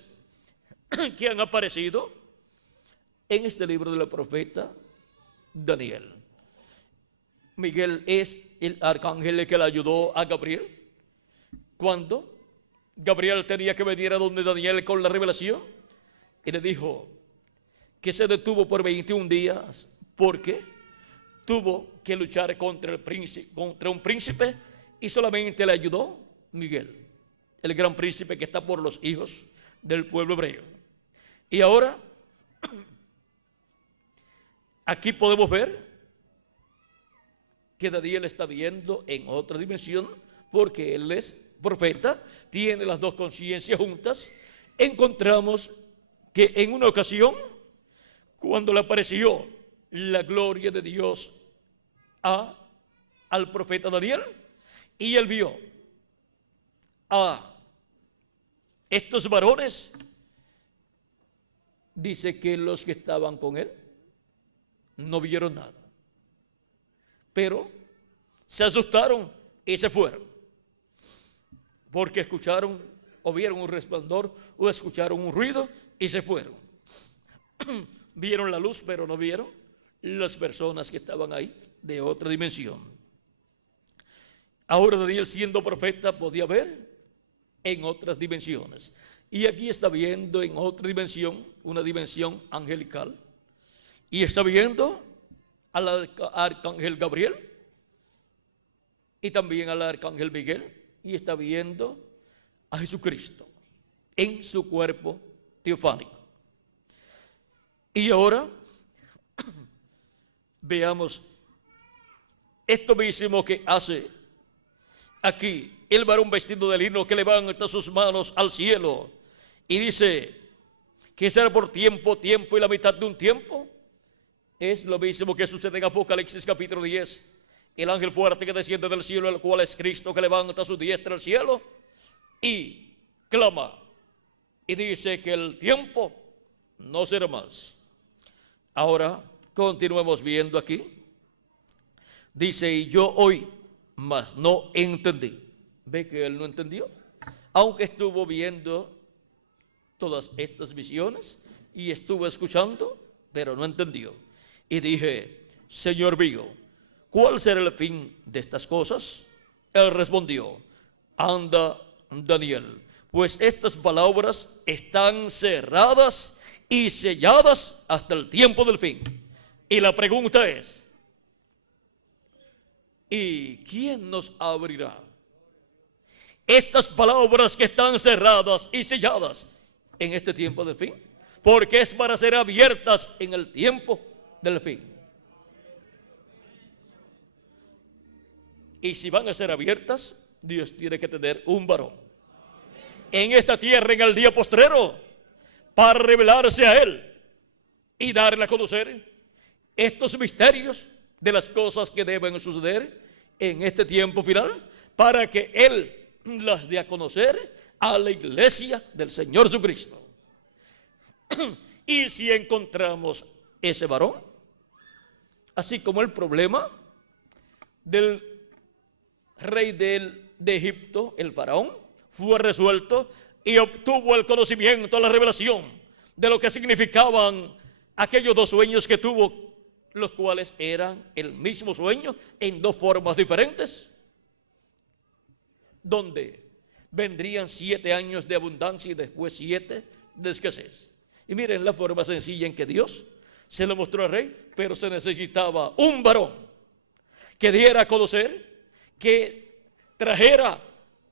que han aparecido en este libro del profeta Daniel. Miguel es el arcángel que le ayudó a Gabriel cuando Gabriel tenía que venir a donde Daniel con la revelación, y le dijo que se detuvo por 21 días porque tuvo que luchar contra un príncipe, y solamente le ayudó Miguel, el gran príncipe que está por los hijos del pueblo hebreo. Y ahora aquí podemos ver que Daniel está viendo en otra dimensión, porque él es profeta, tiene las dos conciencias juntas. Encontramos que en una ocasión, cuando le apareció la gloria de Dios al profeta Daniel, y él vio a estos varones, dice que los que estaban con él no vieron nada, pero se asustaron y se fueron, porque escucharon o vieron un resplandor o escucharon un ruido y se fueron. Vieron la luz, pero no vieron las personas que estaban ahí de otra dimensión. Ahora Daniel, siendo profeta, podía ver en otras dimensiones, y aquí está viendo en otra dimensión, una dimensión angelical, y está viendo al arcángel Gabriel y también al arcángel Miguel, y está viendo a Jesucristo en su cuerpo teofánico. Y ahora veamos esto mismo que hace aquí el varón vestido de lino, que levanta sus manos al cielo y dice que será por tiempo y la mitad de un tiempo. Es lo mismo que sucede en Apocalipsis capítulo 10. El ángel fuerte que desciende del cielo, el cual es Cristo, que levanta su diestra al cielo y clama y dice que el tiempo no será más. Ahora continuemos viendo aquí. Dice: y yo oí, mas no entendí. ¿Ve que él no entendió? Aunque estuvo viendo todas estas visiones y estuvo escuchando, pero no entendió. Y dije: Señor mío, ¿cuál será el fin de estas cosas? Él respondió: anda, Daniel, pues estas palabras están cerradas y selladas hasta el tiempo del fin. Y la pregunta es: ¿y quién nos abrirá estas palabras que están cerradas y selladas en este tiempo del fin? Porque es para ser abiertas en el tiempo del fin. Y si van a ser abiertas, Dios tiene que tener un varón en esta tierra en el día postrero para revelarse a Él y darle a conocer estos misterios de las cosas que deben suceder en este tiempo final, para que Él las dé a conocer a la iglesia del Señor Jesucristo. Y si encontramos ese varón, así como el problema del rey de Egipto, el faraón, fue resuelto y obtuvo el conocimiento, la revelación de lo que significaban aquellos dos sueños que tuvo, los cuales eran el mismo sueño en dos formas diferentes, donde vendrían 7 años de abundancia y después 7 de escasez. Y miren la forma sencilla en que Dios se lo mostró al rey, pero se necesitaba un varón que diera a conocer, que trajera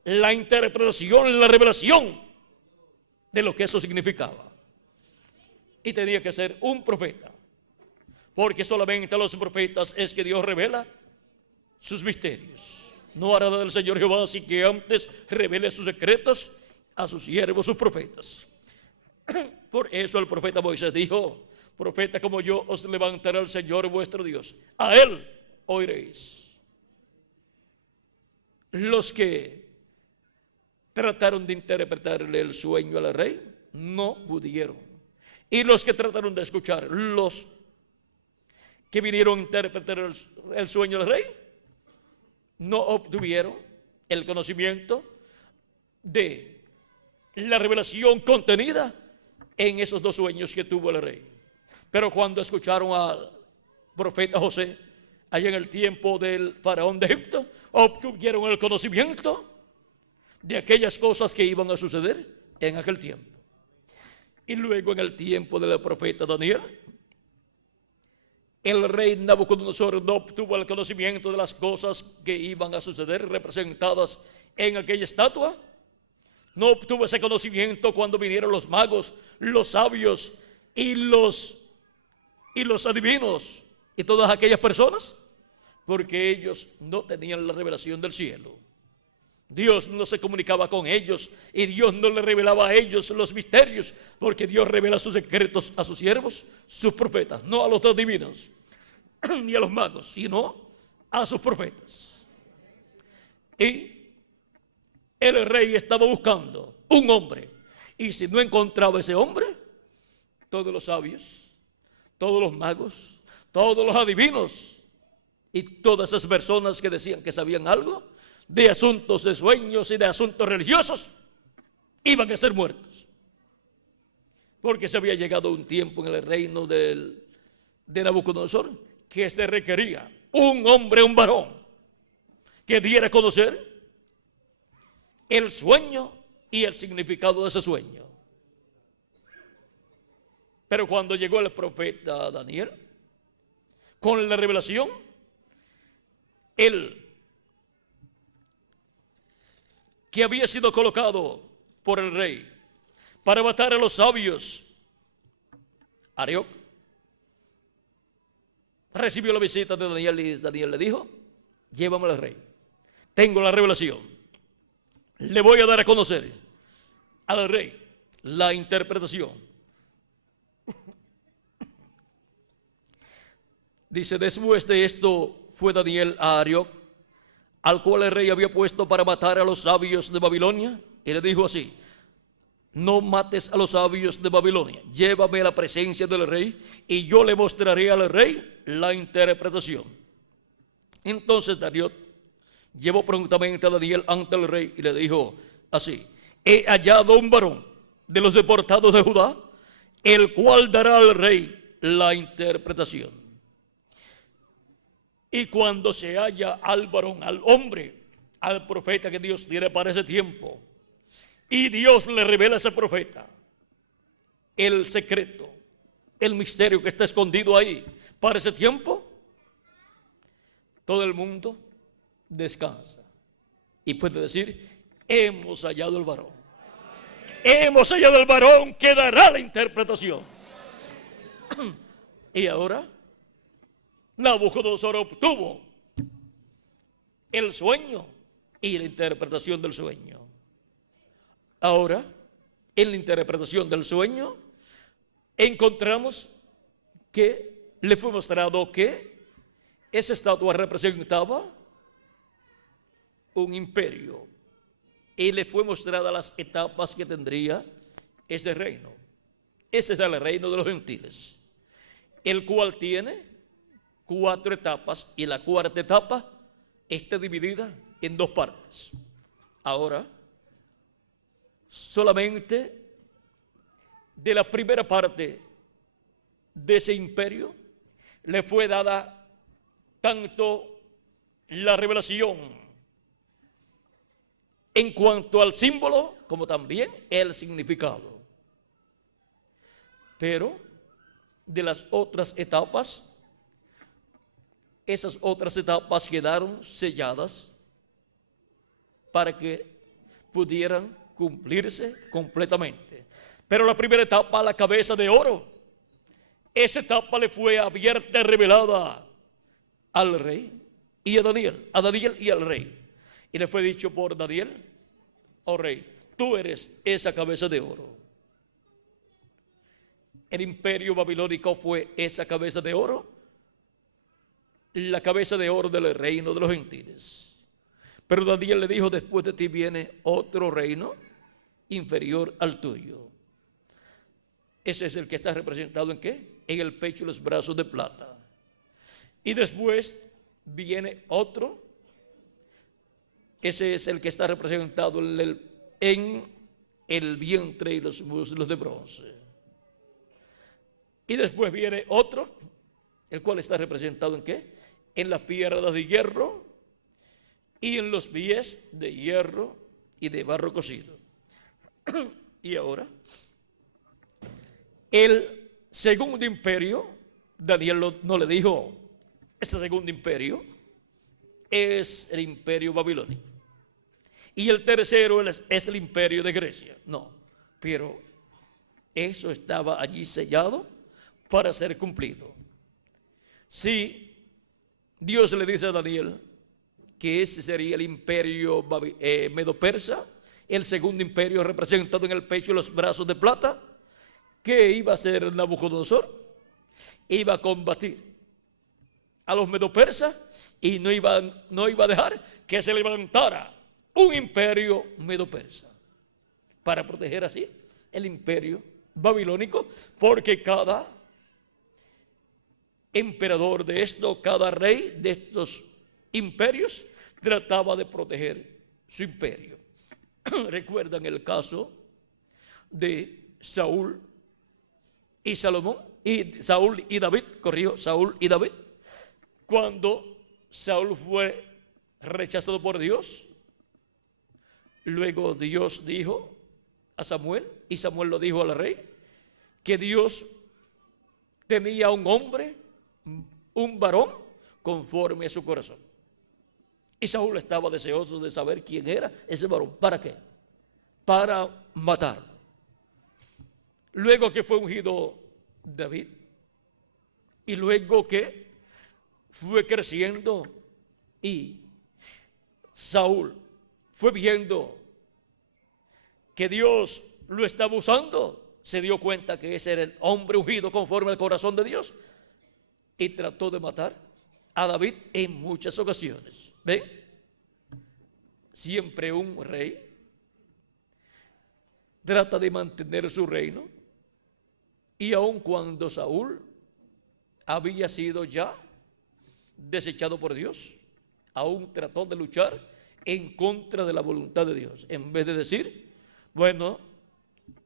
la interpretación, la revelación de lo que eso significaba. Y tenía que ser un profeta, porque solamente a los profetas es que Dios revela sus misterios. No hará del Señor Jehová así que antes revele sus secretos a sus siervos, sus profetas. Por eso el profeta Moisés dijo: profeta como yo os levantará el Señor vuestro Dios, a Él oiréis. Los que trataron de interpretarle el sueño al rey no pudieron, y los que trataron de escuchar, los que vinieron a interpretar el sueño al rey, no obtuvieron el conocimiento de la revelación contenida en esos dos sueños que tuvo el rey. Pero cuando escucharon al profeta José, allá en el tiempo del faraón de Egipto, obtuvieron el conocimiento de aquellas cosas que iban a suceder en aquel tiempo. Y luego en el tiempo del profeta Daniel, el rey Nabucodonosor no obtuvo el conocimiento de las cosas que iban a suceder representadas en aquella estatua. No obtuvo ese conocimiento cuando vinieron los magos, los sabios y los adivinos y todas aquellas personas, porque ellos no tenían la revelación del cielo. Dios no se comunicaba con ellos y Dios no le revelaba a ellos los misterios, porque Dios revela sus secretos a sus siervos, sus profetas, no a los adivinos ni a los magos, sino a sus profetas. Y el rey estaba buscando un hombre, y si no encontraba ese hombre, todos los sabios, todos los magos, todos los adivinos y todas esas personas que decían que sabían algo de asuntos de sueños y de asuntos religiosos iban a ser muertos, porque se había llegado un tiempo en el reino de Nabucodonosor que se requería un hombre, un varón, que diera a conocer el sueño y el significado de ese sueño. Pero cuando llegó el profeta Daniel con la revelación, él, que había sido colocado por el rey para matar a los sabios, Arioc, recibió la visita de Daniel y Daniel le dijo: llévame al rey, tengo la revelación, le voy a dar a conocer al rey la interpretación. Dice: después de esto fue Daniel a Arioc, al cual el rey había puesto para matar a los sabios de Babilonia, y le dijo así: no mates a los sabios de Babilonia, llévame a la presencia del rey y yo le mostraré al rey la interpretación. Entonces Dariot llevó prontamente a Daniel ante el rey y le dijo así: he hallado un varón de los deportados de Judá, el cual dará al rey la interpretación. Y cuando se halla al varón, al hombre, al profeta que Dios tiene para ese tiempo, y Dios le revela a ese profeta el secreto, el misterio que está escondido ahí para ese tiempo, todo el mundo descansa y puede decir: hemos hallado el varón. Hemos hallado el varón que dará la interpretación. Y ahora Nabucodonosor obtuvo el sueño y la interpretación del sueño. Ahora, en la interpretación del sueño, encontramos que le fue mostrado que esa estatua representaba un imperio y le fue mostrada las etapas que tendría ese reino. Ese es el reino de los gentiles, el cual tiene 4 etapas y la cuarta etapa está dividida en 2 partes. Ahora, solamente de la primera parte de ese imperio le fue dada tanto la revelación en cuanto al símbolo como también el significado. Pero de las otras etapas, esas otras etapas quedaron selladas para que pudieran cumplirse completamente. Pero la primera etapa, la cabeza de oro, esa etapa le fue abierta y revelada al rey y a Daniel y al rey. Y le fue dicho por Daniel: oh rey, tú eres esa cabeza de oro. El imperio babilónico fue esa cabeza de oro, la cabeza de oro del reino de los gentiles. Pero Daniel le dijo: después de ti viene otro reino inferior al tuyo. Ese es el que está representado ¿en qué? En el pecho y los brazos de plata. Y después viene otro. Ese es el que está representado en el vientre y los muslos de bronce. Y después viene otro, el cual está representado ¿en qué? En las piernas de hierro y en los pies de hierro y de barro cocido. Y ahora, el segundo imperio, Daniel no le dijo: ese segundo imperio es el imperio babilónico. Y el tercero es el imperio de Grecia. No, pero eso estaba allí sellado para ser cumplido. Si Dios le dice a Daniel que ese sería el imperio medo-persa, el segundo imperio representado en el pecho y los brazos de plata, ¿qué iba a hacer Nabucodonosor? Iba a combatir a los medo-persas y no iba a dejar que se levantara un imperio medo-persa para proteger así el imperio babilónico, porque cada emperador de esto, cada rey de estos imperios trataba de proteger su imperio. ¿Recuerdan el caso de Saúl y Salomón? Y Saúl y David, Saúl y David. Cuando Saúl fue rechazado por Dios, luego Dios dijo a Samuel, y Samuel lo dijo al rey, que Dios tenía un hombre, un varón, conforme a su corazón. Y Saúl estaba deseoso de saber quién era ese varón. ¿Para qué? Para matarlo. Luego que fue ungido David, y luego que fue creciendo y Saúl fue viendo que Dios lo estaba usando, se dio cuenta que ese era el hombre ungido conforme al corazón de Dios y trató de matar a David en muchas ocasiones. ¿Ven? Siempre un rey trata de mantener su reino, y aun cuando Saúl había sido ya desechado por Dios, aún trató de luchar en contra de la voluntad de Dios, en vez de decir: bueno,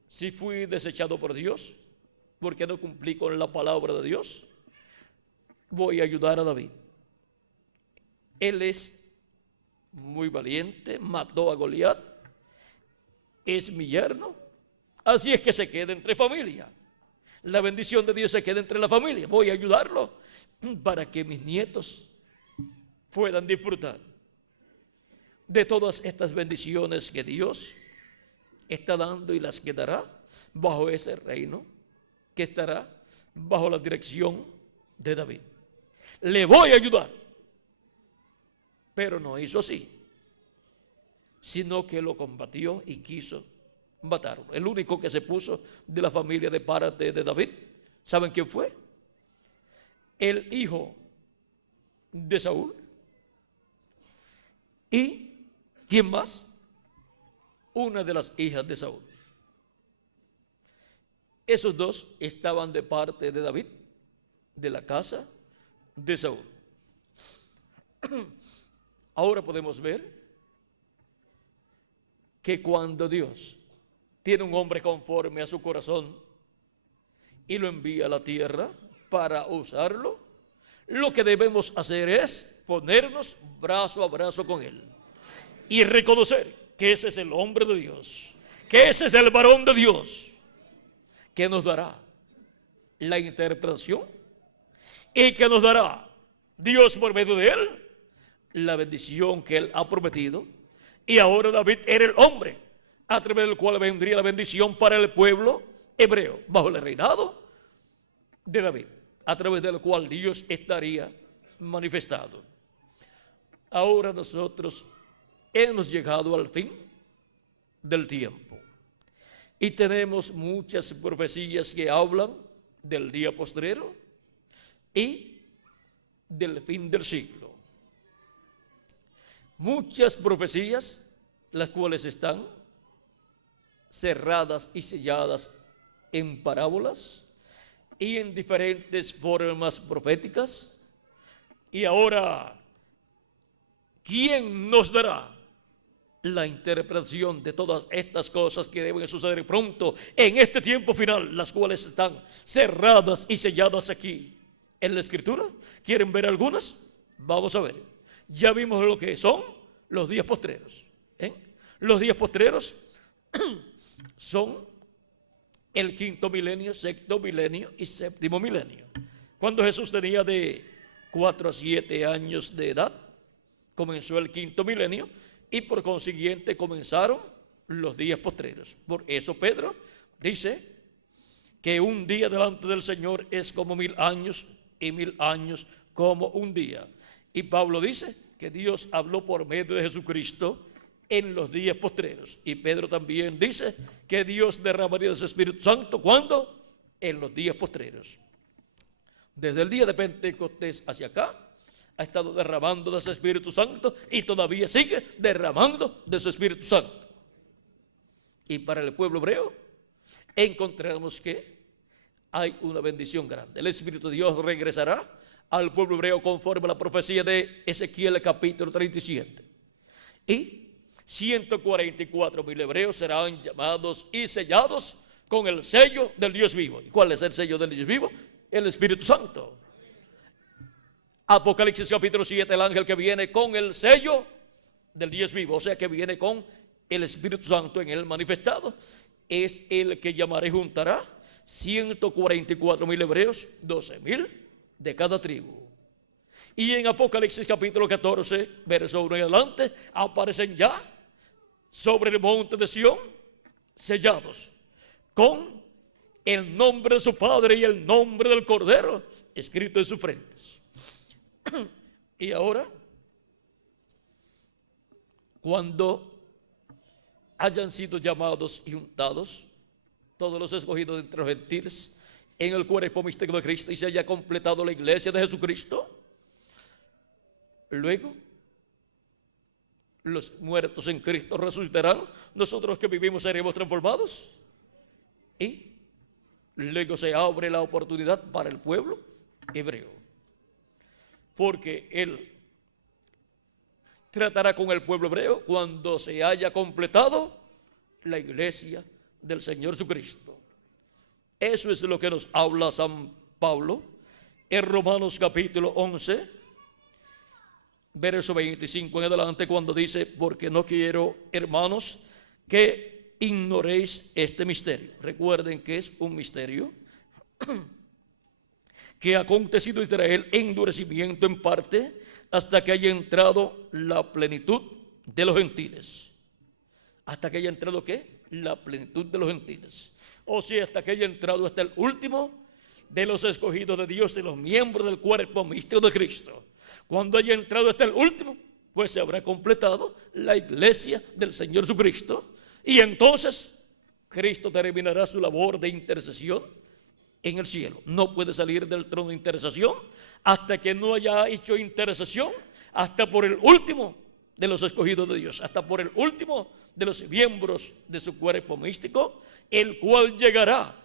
si fui desechado por Dios, porque no cumplí con la palabra de Dios, voy a ayudar a David. Él es muy valiente, mató a Goliat, es mi yerno, así es que se queda entre familia. La bendición de Dios se queda entre la familia. Voy a ayudarlo para que mis nietos puedan disfrutar de todas estas bendiciones que Dios está dando y las que dará bajo ese reino que estará bajo la dirección de David. Le voy a ayudar. Pero no hizo así, sino que lo combatió y quiso matarlo. El único que se puso de la familia de parte de David, ¿saben quién fue? El hijo de Saúl. ¿Y quién más? Una de las hijas de Saúl. Esos dos estaban de parte de David, de la casa de Saúl. Ahora podemos ver que cuando Dios tiene un hombre conforme a su corazón y lo envía a la tierra para usarlo, lo que debemos hacer es ponernos brazo a brazo con él y reconocer que ese es el hombre de Dios, que ese es el varón de Dios, que nos dará la interpretación y que nos dará Dios por medio de él la bendición que él ha prometido. Y ahora David era el hombre a través del cual vendría la bendición para el pueblo hebreo, bajo el reinado de David, a través del cual Dios estaría manifestado. Ahora nosotros hemos llegado al fin del tiempo y tenemos muchas profecías que hablan del día postrero y del fin del siglo. Muchas profecías, las cuales están cerradas y selladas en parábolas y en diferentes formas proféticas. Y ahora, ¿quién nos dará la interpretación de todas estas cosas que deben suceder pronto en este tiempo final, las cuales están cerradas y selladas aquí en la Escritura? ¿Quieren ver algunas? Vamos a ver. Ya vimos lo que son los días postreros. Los días postreros son el quinto milenio, sexto milenio y séptimo milenio. Cuando Jesús tenía de 4 a 7 años de edad, comenzó el quinto milenio y por consiguiente comenzaron los días postreros. Por eso Pedro dice que un día delante del Señor es como 1000 años y 1000 años como un día. Y Pablo dice que Dios habló por medio de Jesucristo en los días postreros. Y Pedro también dice que Dios derramaría de su Espíritu Santo. ¿Cuándo? En los días postreros. Desde el día de Pentecostés hacia acá, ha estado derramando de su Espíritu Santo y todavía sigue derramando de su Espíritu Santo. Y para el pueblo hebreo, encontramos que hay una bendición grande. El Espíritu de Dios regresará al pueblo hebreo conforme a la profecía de Ezequiel capítulo 37. Y 144,000 hebreos serán llamados y sellados con el sello del Dios vivo. ¿Y cuál es el sello del Dios vivo? El Espíritu Santo. Apocalipsis capítulo 7, el ángel que viene con el sello del Dios vivo, o sea que viene con el Espíritu Santo en él manifestado, es el que llamará y juntará 144,000 hebreos, 12,000 de cada tribu. Y en Apocalipsis capítulo 14, verso 1 en adelante, aparecen ya sobre el monte de Sión, sellados con el nombre de su Padre y el nombre del Cordero escrito en sus frentes. Y ahora, cuando hayan sido llamados y juntados todos los escogidos entre los gentiles en el cuerpo místico de Cristo y se haya completado la iglesia de Jesucristo, luego los muertos en Cristo resucitarán, nosotros que vivimos seremos transformados y luego se abre la oportunidad para el pueblo hebreo, porque Él tratará con el pueblo hebreo cuando se haya completado la iglesia del Señor Jesucristo. Eso es lo que nos habla San Pablo en Romanos capítulo 11, verso 25 en adelante, cuando dice: porque no quiero, hermanos, que ignoréis este misterio. Recuerden que es un misterio que ha acontecido en Israel, endurecimiento en parte, hasta que haya entrado la plenitud de los gentiles. ¿Hasta que haya entrado qué? La plenitud de los gentiles. O sea, hasta que haya entrado hasta el último de los escogidos de Dios, de los miembros del cuerpo místico de Cristo. Cuando haya entrado hasta el último, pues se habrá completado la iglesia del Señor Jesucristo. Y entonces Cristo terminará su labor de intercesión en el cielo. No puede salir del trono de intercesión hasta que no haya hecho intercesión hasta por el último de los escogidos de Dios, hasta por el último de los miembros de su cuerpo místico, el cual llegará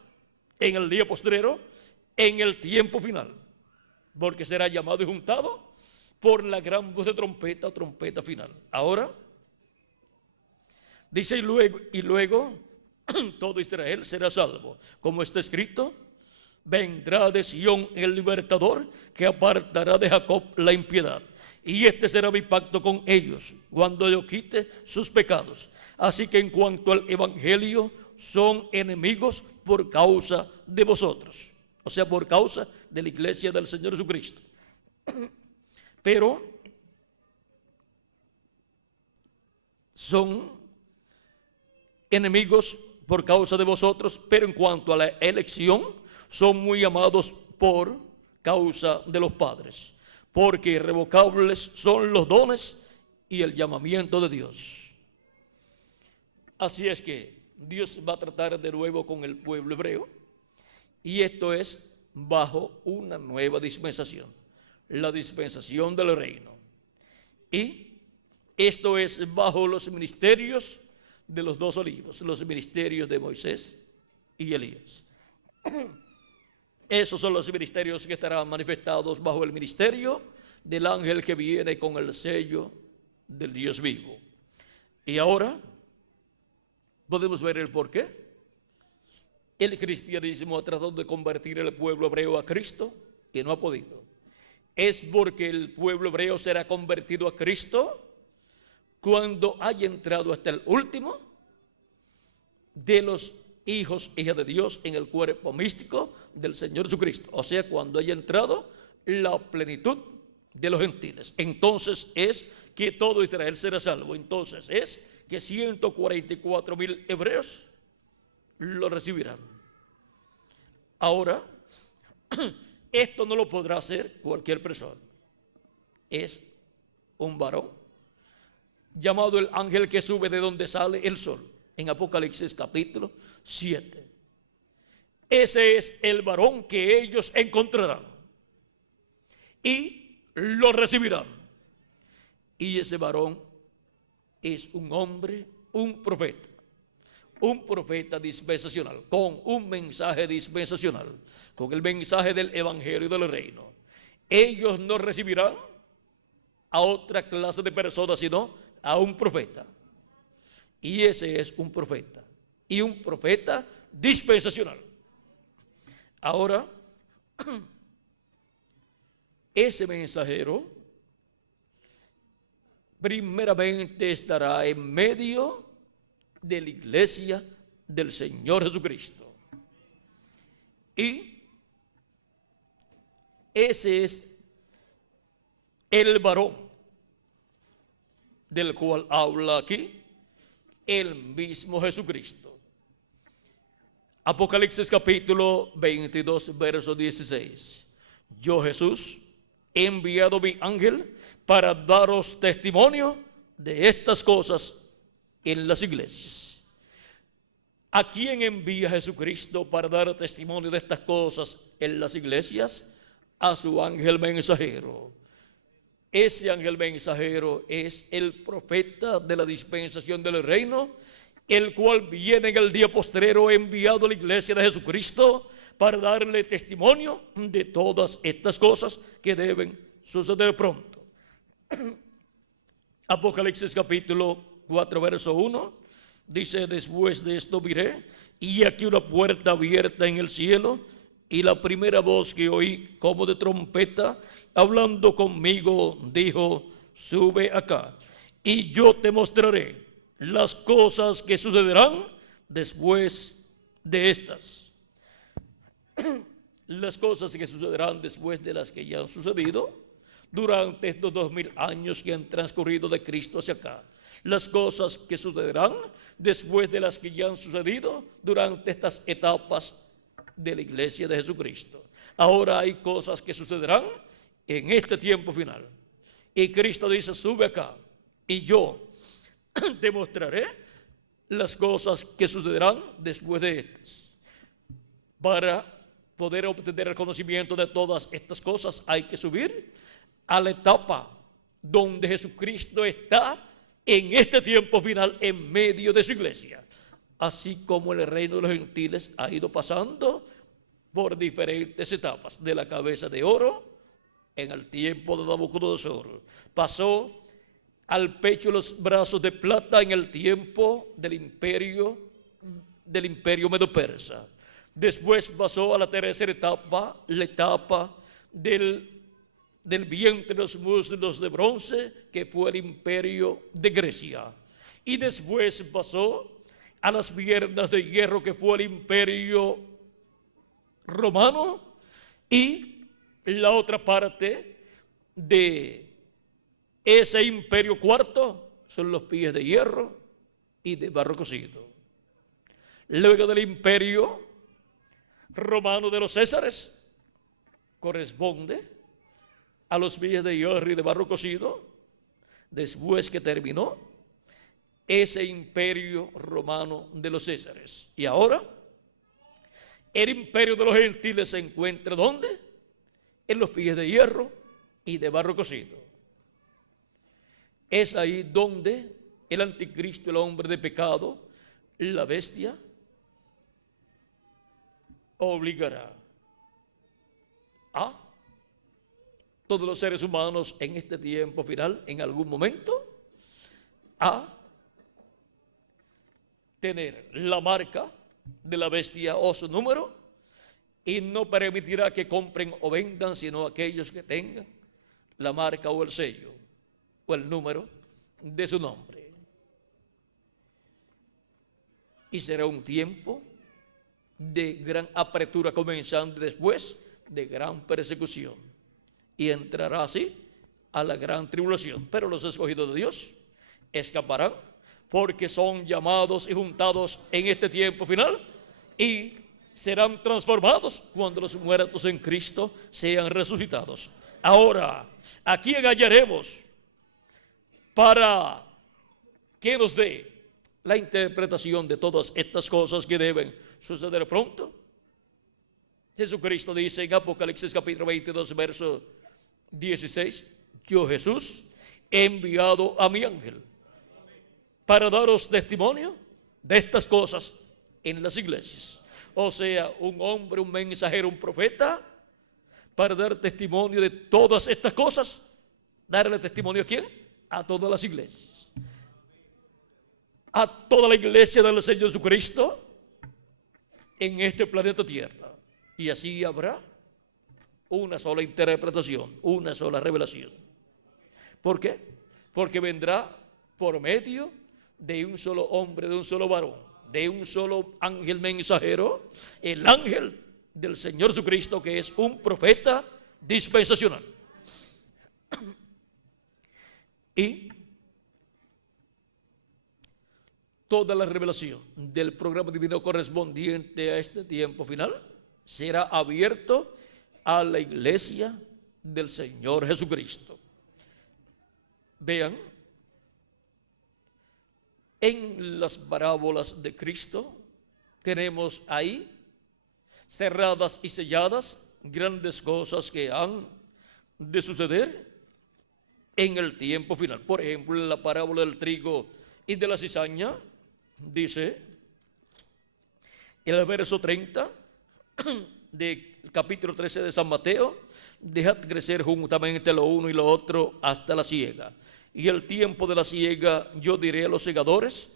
en el día postrero, en el tiempo final, porque será llamado y juntado por la gran voz de trompeta o trompeta final. Ahora dice: y luego todo Israel será salvo, como está escrito: vendrá de Sión el libertador, que apartará de Jacob la impiedad, y este será mi pacto con ellos, cuando yo quite sus pecados. Así que en cuanto al evangelio, son enemigos por causa de vosotros, o sea, por causa de la iglesia del Señor Jesucristo. Pero son enemigos por causa de vosotros, pero en cuanto a la elección, son muy amados por causa de los padres, porque irrevocables son los dones y el llamamiento de Dios. Así es que Dios va a tratar de nuevo con el pueblo hebreo, y esto es bajo una nueva dispensación, la dispensación del reino. Y esto es bajo los ministerios de los dos olivos, los ministerios de Moisés y Elías. Esos son los ministerios que estarán manifestados bajo el ministerio del ángel que viene con el sello del Dios vivo. Y ahora podemos ver el porqué. El cristianismo ha tratado de convertir al pueblo hebreo a Cristo y no ha podido. Es porque el pueblo hebreo será convertido a Cristo cuando haya entrado hasta el último de los hijos, hijas de Dios en el cuerpo místico del Señor Jesucristo. O sea, cuando haya entrado la plenitud de los gentiles. Entonces es que todo Israel será salvo. Entonces es que 144,000 hebreos lo recibirán. Ahora, esto no lo podrá hacer cualquier persona. Es un varón llamado el ángel que sube de donde sale el sol, en Apocalipsis capítulo 7. Ese es el varón que ellos encontrarán y lo recibirán. Y ese varón es un hombre, un profeta dispensacional, con un mensaje dispensacional, con el mensaje del evangelio del reino. Ellos no recibirán a otra clase de personas, sino a un profeta. Y ese es un profeta, y un profeta dispensacional. Ahora, ese mensajero primeramente estará en medio de la iglesia del Señor Jesucristo. Y ese es el varón del cual habla aquí el mismo Jesucristo. Apocalipsis capítulo 22, verso 16. Yo, Jesús, he enviado mi ángel para daros testimonio de estas cosas en las iglesias. ¿A quién envía Jesucristo para dar testimonio de estas cosas en las iglesias? A su ángel mensajero. Ese ángel mensajero es el profeta de la dispensación del reino, el cual viene en el día postrero enviado a la iglesia de Jesucristo para darle testimonio de todas estas cosas que deben suceder pronto. Apocalipsis capítulo 4, verso 1 dice: después de esto miré, y aquí una puerta abierta en el cielo, y la primera voz que oí como de trompeta, hablando conmigo, dijo: sube acá, y yo te mostraré las cosas que sucederán después de estas. Las cosas que sucederán después de las que ya han sucedido durante estos 2000 años que han transcurrido de Cristo hacia acá. Las cosas que sucederán después de las que ya han sucedido durante estas etapas de la iglesia de Jesucristo. Ahora hay cosas que sucederán en este tiempo final. Y Cristo dice: sube acá y yo te mostraré las cosas que sucederán después de estas. Para poder obtener el conocimiento de todas estas cosas hay que subir a la etapa donde Jesucristo está en este tiempo final en medio de su iglesia. Así como el reino de los gentiles ha ido pasando por diferentes etapas. De la cabeza de oro en el tiempo de Nabucodonosor, pasó al pecho y los brazos de plata en el tiempo del imperio medo-persa. Después pasó a la tercera etapa, la etapa del vientre de los muslos de bronce, que fue el imperio de Grecia. Y después pasó a las piernas de hierro, que fue el imperio romano. Y la otra parte de ese imperio cuarto son los pies de hierro y de barro cocido. Luego del imperio romano de los Césares, corresponde a los pies de hierro y de barro cocido, después que terminó ese imperio romano de los Césares. Y ahora el imperio de los gentiles se encuentra ¿dónde? En los pies de hierro y de barro cocido. Es ahí donde el anticristo, el hombre de pecado, la bestia, obligará a todos los seres humanos en este tiempo final, en algún momento, a tener la marca de la bestia o su número, y no permitirá que compren o vendan sino aquellos que tengan la marca o el sello o el número de su nombre. Y será un tiempo de gran apertura, comenzando después de gran persecución, y entrará así a la gran tribulación. Pero los escogidos de Dios escaparán, porque son llamados y juntados en este tiempo final, y serán transformados cuando los muertos en Cristo sean resucitados. Ahora, ¿a quién hallaremos para que nos dé la interpretación de todas estas cosas que deben suceder pronto? Jesucristo dice en Apocalipsis capítulo 22 verso 16: yo, Jesús, he enviado a mi ángel para daros testimonio de estas cosas en las iglesias. O sea, un hombre, un mensajero, un profeta, para dar testimonio de todas estas cosas. ¿Darle testimonio a quién? A todas las iglesias, a toda la iglesia del Señor Jesucristo en este planeta Tierra. Y así habrá una sola interpretación, una sola revelación. ¿Por qué? Porque vendrá por medio de un solo hombre, de un solo varón, de un solo ángel mensajero, el ángel del Señor Jesucristo, que es un profeta dispensacional. Y toda la revelación del programa divino correspondiente a este tiempo final será abierto a la iglesia del Señor Jesucristo. Vean, en las parábolas de Cristo tenemos ahí cerradas y selladas grandes cosas que han de suceder en el tiempo final. Por ejemplo, en la parábola del trigo y de la cizaña dice en el verso 30 del capítulo 13 de San Mateo: dejad crecer juntamente lo uno y lo otro hasta la siega. Y el tiempo de la siega yo diré a los segadores: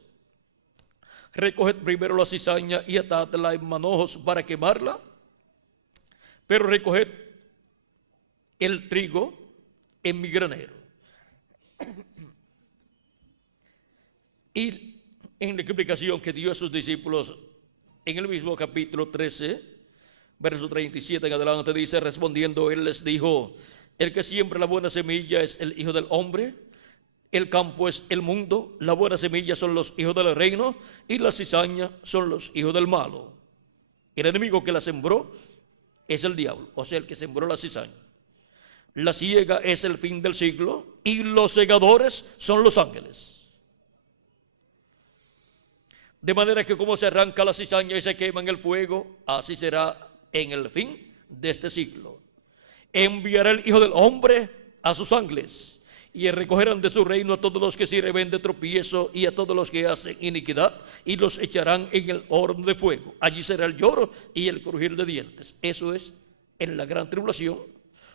Recoged primero la cizaña y atadla en manojos para quemarla, pero recoged el trigo en mi granero. Y en la explicación que dio a sus discípulos en el mismo capítulo 13, verso 37 en adelante, dice: respondiendo él les dijo: el que siembra la buena semilla es el Hijo del Hombre, el campo es el mundo, la buena semilla son los hijos del reino y la cizaña son los hijos del malo. El enemigo que la sembró es el diablo, o sea, el que sembró la cizaña. La siega es el fin del siglo y los segadores son los ángeles. De manera que como se arranca la cizaña y se quema en el fuego, así será en el fin de este siglo. Enviará el Hijo del Hombre a sus ángeles, y recogerán de su reino a todos los que sirven de tropiezo y a todos los que hacen iniquidad, y los echarán en el horno de fuego. Allí será el lloro y el crujir de dientes. Eso es en la gran tribulación,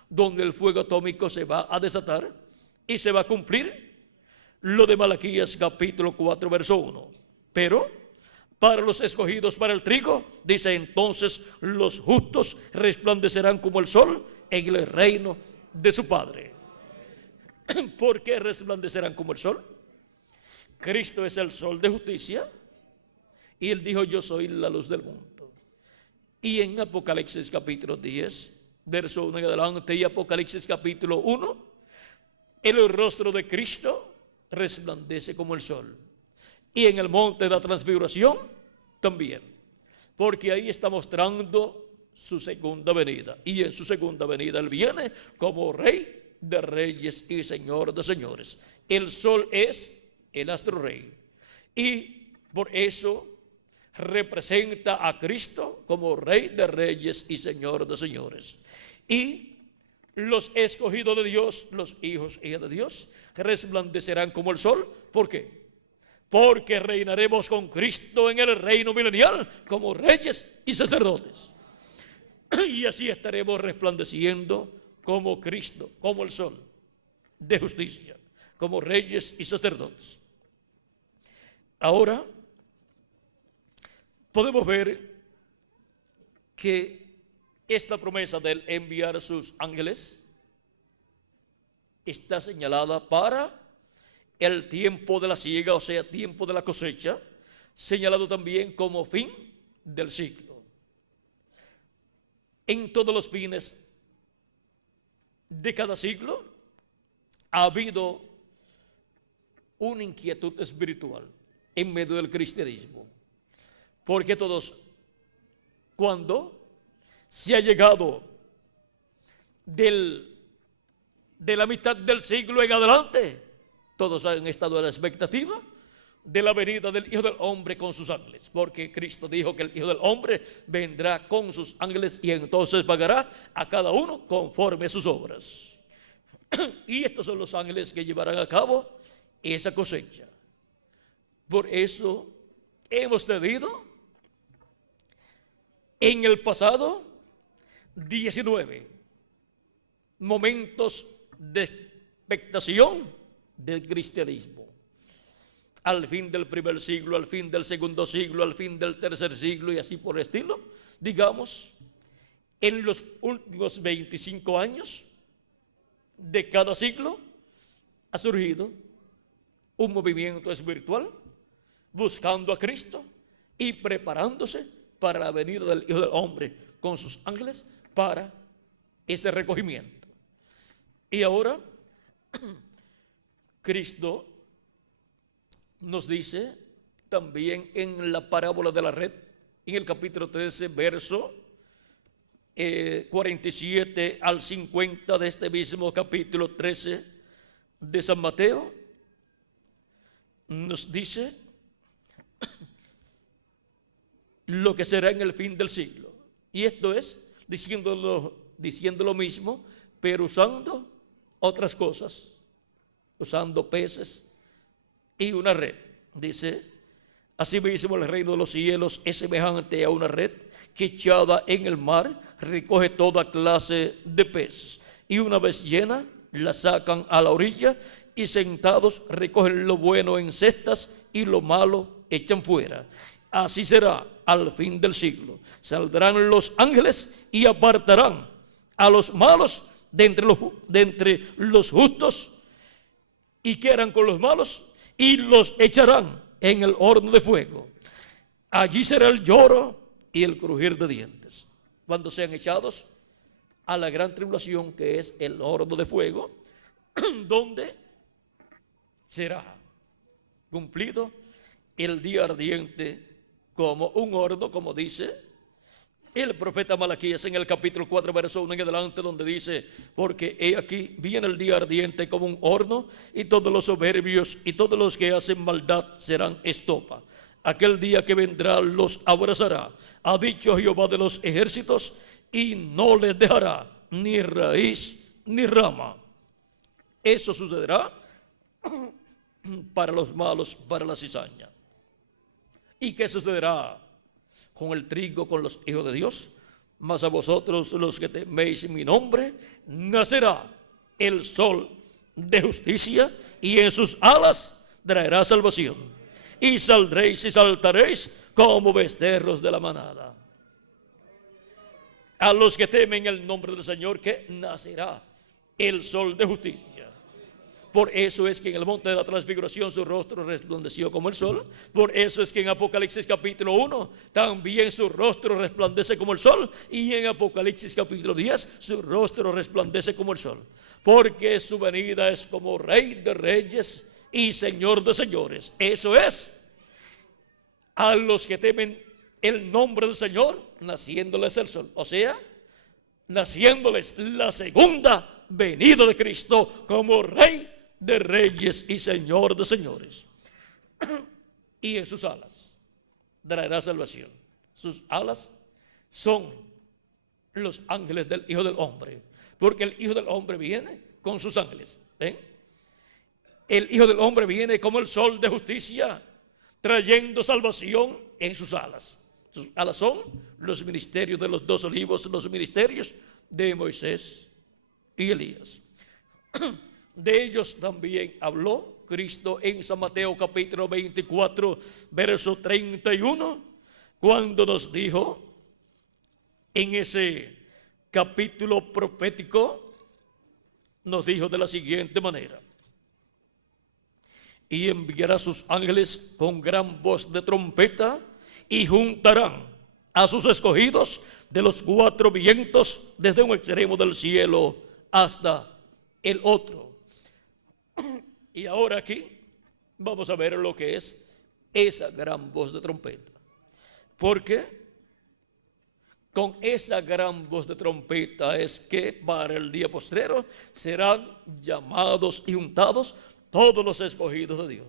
donde el fuego atómico se va a desatar y se va a cumplir lo de Malaquías capítulo 4 verso 1. Pero para los escogidos para el trigo, dice: entonces los justos resplandecerán como el sol en el reino de su Padre. ¿Por qué resplandecerán como el sol? Cristo es el sol de justicia, y él dijo: yo soy la luz del mundo. Y en Apocalipsis capítulo 10 verso 1 en adelante, y Apocalipsis capítulo 1, el rostro de Cristo resplandece como el sol. Y en el monte de la transfiguración también, porque ahí está mostrando su segunda venida. Y en su segunda venida él viene como Rey de reyes y Señor de señores. El sol es el astro rey, y por eso representa a Cristo como Rey de reyes y Señor de señores. Y los escogidos de Dios, los hijos y hijas de Dios, resplandecerán como el sol. ¿Por qué? Porque reinaremos con Cristo en el reino milenial como reyes y sacerdotes. Y así estaremos resplandeciendo como Cristo, como el sol de justicia, como reyes y sacerdotes. Ahora podemos ver que esta promesa de enviar a sus ángeles está señalada para el tiempo de la siega, o sea, tiempo de la cosecha, señalado también como fin del siglo. En todos los fines de cada siglo ha habido una inquietud espiritual en medio del cristianismo, porque todos, cuando se ha llegado de la mitad del siglo en adelante, todos han estado a la expectativa de la venida del Hijo del Hombre con sus ángeles, porque Cristo dijo que el Hijo del Hombre vendrá con sus ángeles y entonces pagará a cada uno conforme a sus obras. Y estos son los ángeles que llevarán a cabo esa cosecha. Por eso hemos tenido en el pasado 19 momentos de expectación del cristianismo. Al fin del primer siglo, al fin del segundo siglo, al fin del tercer siglo y así por el estilo. Digamos, en los últimos 25 años de cada siglo ha surgido un movimiento espiritual buscando a Cristo y preparándose para la venida del Hijo del Hombre con sus ángeles para ese recogimiento. Y ahora Cristo nos dice también en la parábola de la red, en el capítulo 13, verso 47 al 50 de este mismo capítulo 13 de San Mateo, nos dice lo que será en el fin del siglo. Y esto es diciendo lo mismo, pero usando otras cosas, usando peces y una red. Dice: asimismo el reino de los cielos es semejante a una red que echada en el mar recoge toda clase de peces, y una vez llena la sacan a la orilla, y sentados recogen lo bueno en cestas y lo malo echan fuera. Así será al fin del siglo. Saldrán los ángeles y apartarán a los malos de entre los justos. ¿Y qué harán con los malos? Y los echarán en el horno de fuego. Allí será el lloro y el crujir de dientes, cuando sean echados a la gran tribulación, que es el horno de fuego, donde será cumplido el día ardiente como un horno, como dice el profeta Malaquías en el capítulo 4, verso 1 en adelante, donde dice: porque he aquí viene el día ardiente como un horno, y todos los soberbios y todos los que hacen maldad serán estopa. Aquel día que vendrá los abrazará, ha dicho Jehová de los ejércitos, y no les dejará ni raíz ni rama. Eso sucederá para los malos, para la cizaña. ¿Y qué sucederá con el trigo, con los hijos de Dios? Mas a vosotros, los que teméis mi nombre, nacerá el sol de justicia, y en sus alas traerá salvación. Y saldréis y saltaréis como becerros de la manada. A los que temen el nombre del Señor, que nacerá el sol de justicia. Por eso es que en el monte de la transfiguración su rostro resplandeció como el sol. Por eso es que en Apocalipsis capítulo 1 también su rostro resplandece como el sol. Y en Apocalipsis capítulo 10 su rostro resplandece como el sol. Porque su venida es como Rey de reyes y Señor de señores. Eso es, a los que temen el nombre del Señor, naciéndoles el sol. O sea, naciéndoles la segunda venida de Cristo como Rey de reyes y Señor de señores. Y en sus alas traerá salvación. Sus alas son los ángeles del Hijo del Hombre, porque el Hijo del Hombre viene con sus ángeles. ¿Ven? El Hijo del Hombre viene como el sol de justicia, trayendo salvación en sus alas. Sus alas son los ministerios de los 2 olivos, los ministerios de Moisés y Elías. De ellos también habló Cristo en San Mateo capítulo 24, verso 31, cuando nos dijo en ese capítulo profético, nos dijo de la siguiente manera: y enviará sus ángeles con gran voz de trompeta, y juntarán a sus escogidos de los 4 vientos, desde un extremo del cielo hasta el otro. Y ahora aquí vamos a ver lo que es esa gran voz de trompeta. Porque con esa gran voz de trompeta es que para el día postrero serán llamados y juntados todos los escogidos de Dios.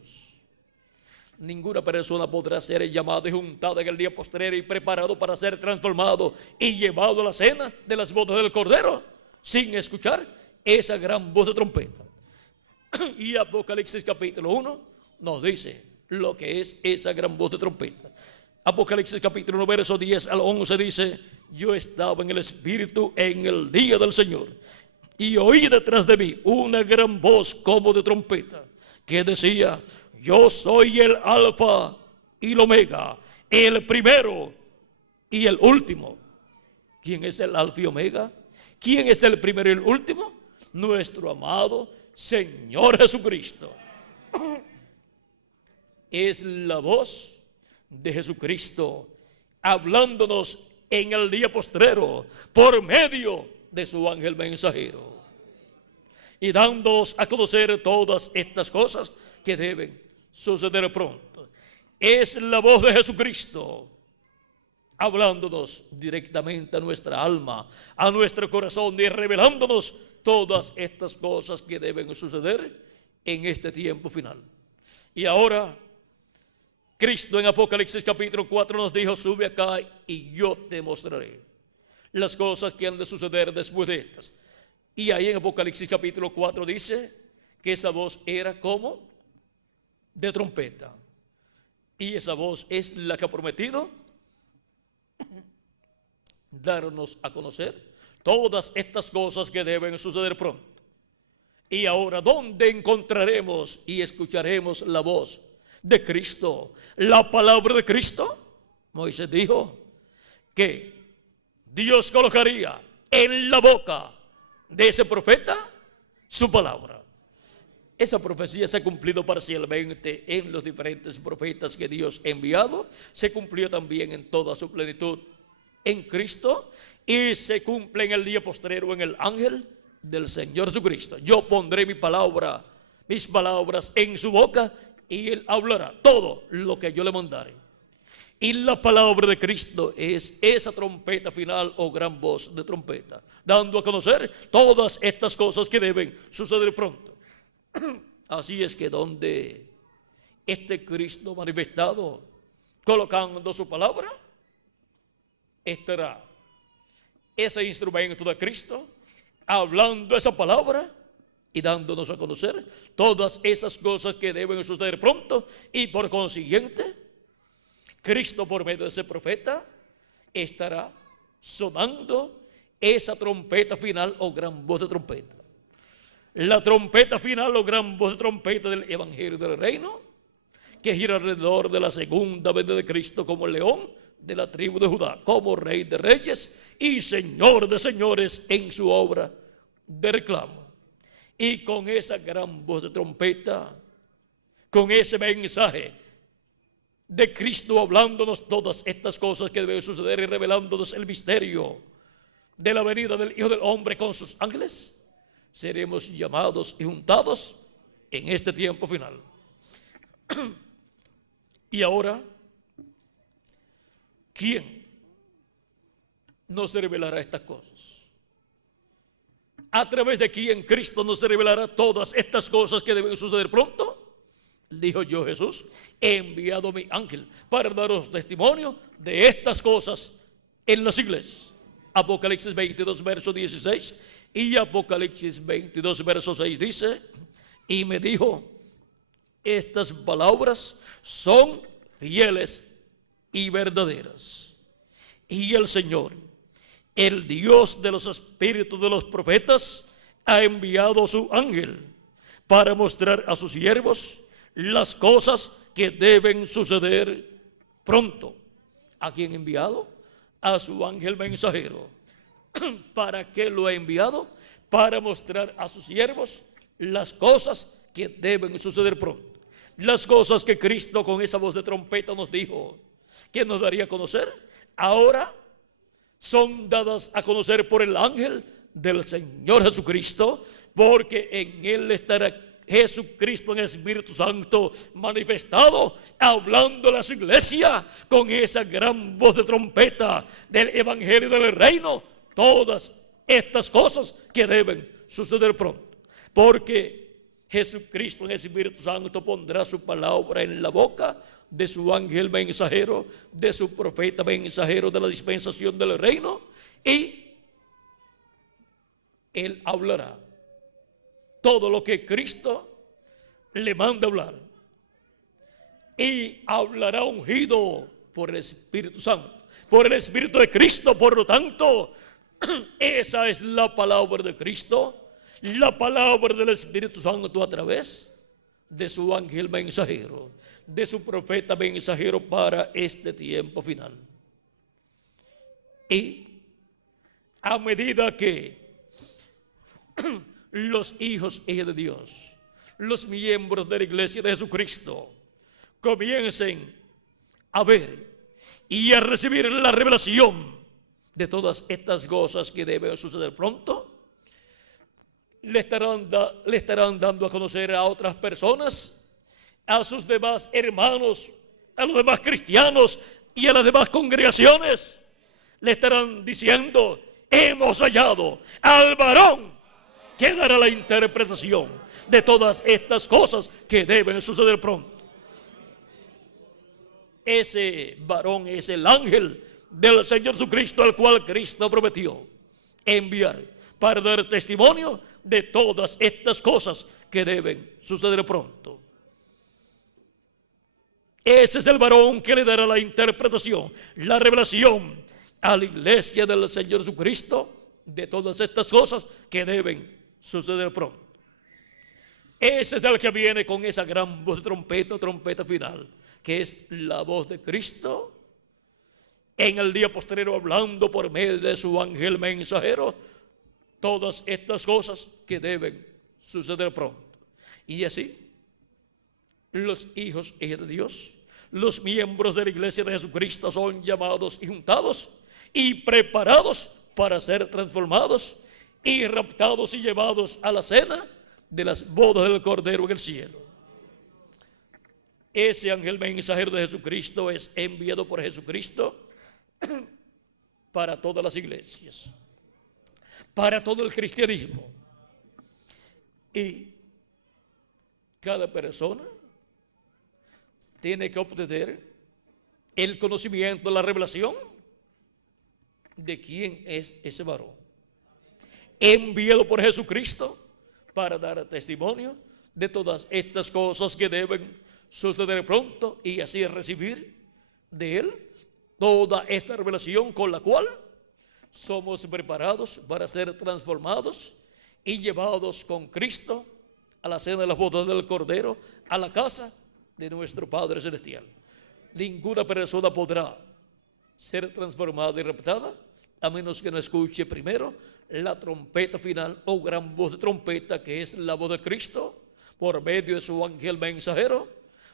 Ninguna persona podrá ser llamada y juntada en el día postrero y preparado para ser transformado y llevado a la cena de las bodas del Cordero sin escuchar esa gran voz de trompeta. Y Apocalipsis capítulo 1 nos dice lo que es esa gran voz de trompeta. Apocalipsis capítulo 1 verso 10 al 11 dice: yo estaba en el Espíritu en el día del Señor, y oí detrás de mí una gran voz como de trompeta, que decía: yo soy el Alfa y el Omega, el primero y el último. ¿Quién es el Alfa y Omega? ¿Quién es el primero y el último? Nuestro amado Señor Jesucristo. Es la voz de Jesucristo hablándonos en el día postrero por medio de su ángel mensajero, y dándonos a conocer todas estas cosas que deben suceder pronto. Es la voz de Jesucristo hablándonos directamente a nuestra alma, a nuestro corazón, y revelándonos todas estas cosas que deben suceder en este tiempo final. Y ahora Cristo en Apocalipsis capítulo 4 nos dijo: sube acá y yo te mostraré las cosas que han de suceder después de estas. Y ahí en Apocalipsis capítulo 4 dice que esa voz era como de trompeta. Y esa voz es la que ha prometido darnos a conocer todas estas cosas que deben suceder pronto. Y ahora, ¿dónde encontraremos y escucharemos la voz de Cristo, la palabra de Cristo, Moisés dijo que Dios colocaría en la boca de ese profeta su palabra. Esa profecía se ha cumplido parcialmente en los diferentes profetas que Dios ha enviado. Se cumplió también en toda su plenitud en Cristo, y se cumple en el día postrero en el ángel del Señor Jesucristo. Yo pondré mis palabras en su boca, y él hablará todo lo que yo le mandare. Y la palabra de Cristo es esa trompeta final o gran voz de trompeta, dando a conocer todas estas cosas que deben suceder pronto. Así es que donde este Cristo manifestado, colocando su palabra, estará ese instrumento de Cristo, hablando esa palabra y dándonos a conocer todas esas cosas que deben suceder pronto. Y por consiguiente, Cristo, por medio de ese profeta, estará sonando esa trompeta final o gran voz de trompeta. La trompeta final o gran voz de trompeta del Evangelio del Reino, que gira alrededor de la segunda venida de Cristo como el león de la tribu de Judá, como Rey de reyes y Señor de señores en su obra de reclamo. Y con esa gran voz de trompeta, con ese mensaje de Cristo hablándonos todas estas cosas que deben suceder y revelándonos el misterio de la venida del Hijo del Hombre con sus ángeles, seremos llamados y juntados en este tiempo final. Y ahora, ¿quién nos revelará estas cosas? ¿A través de quién Cristo nos revelará todas estas cosas que deben suceder pronto? Dijo yo, Jesús: he enviado mi ángel para daros testimonio de estas cosas en las iglesias. Apocalipsis 22, verso 16 y Apocalipsis 22, verso 6 dice: y me dijo, estas palabras son fieles y verdaderas. Y el Señor, el Dios de los espíritus de los profetas, ha enviado su ángel para mostrar a sus siervos las cosas que deben suceder pronto. ¿A quién ha enviado? A su ángel mensajero. ¿Para qué lo ha enviado? Para mostrar a sus siervos las cosas que deben suceder pronto. Las cosas que Cristo con esa voz de trompeta nos dijo que nos daría a conocer, ahora son dadas a conocer por el ángel del Señor Jesucristo, porque en él estará Jesucristo en el Espíritu Santo manifestado, hablándole a su iglesia con esa gran voz de trompeta del Evangelio del Reino, todas estas cosas que deben suceder pronto. Porque Jesucristo en el Espíritu Santo pondrá su palabra en la boca de su ángel mensajero, de su profeta mensajero de la dispensación del reino, y él hablará todo lo que Cristo le manda hablar, y hablará ungido por el Espíritu Santo, por el Espíritu de Cristo. Por lo tanto, esa es la palabra de Cristo, la palabra del Espíritu Santo a través de su ángel mensajero, de su profeta mensajero para este tiempo final. Y a medida que los hijos y hijas de Dios, los miembros de la iglesia de Jesucristo, comiencen a ver y a recibir la revelación de todas estas cosas que deben suceder pronto, le estarán dando a conocer a otras personas, a sus demás hermanos, a los demás cristianos y a las demás congregaciones. Le estarán diciendo: hemos hallado al varón que dará la interpretación de todas estas cosas que deben suceder pronto. Ese varón es el ángel del Señor Jesucristo, al cual Cristo prometió enviar para dar testimonio de todas estas cosas que deben suceder pronto. Ese es el varón que le dará la interpretación, la revelación a la iglesia del Señor Jesucristo de todas estas cosas que deben suceder pronto. Ese es el que viene con esa gran voz de trompeta, trompeta final, que es la voz de Cristo en el día postrero, hablando por medio de su ángel mensajero todas estas cosas que deben suceder pronto. Y así, los hijos de Dios, los miembros de la iglesia de Jesucristo, son llamados y juntados y preparados para ser transformados y raptados y llevados a la cena de las bodas del Cordero en el cielo. Ese ángel mensajero de Jesucristo es enviado por Jesucristo para todas las iglesias, para todo el cristianismo. Y cada persona tiene que obtener el conocimiento, la revelación de quién es ese varón, enviado por Jesucristo para dar testimonio de todas estas cosas que deben suceder pronto, y así recibir de él toda esta revelación con la cual somos preparados para ser transformados y llevados con Cristo a la cena de las bodas del Cordero, a la casa de nuestro Padre Celestial. Ninguna persona podrá ser transformada y raptada a menos que no escuche primero la trompeta final o gran voz de trompeta, que es la voz de Cristo por medio de su ángel mensajero,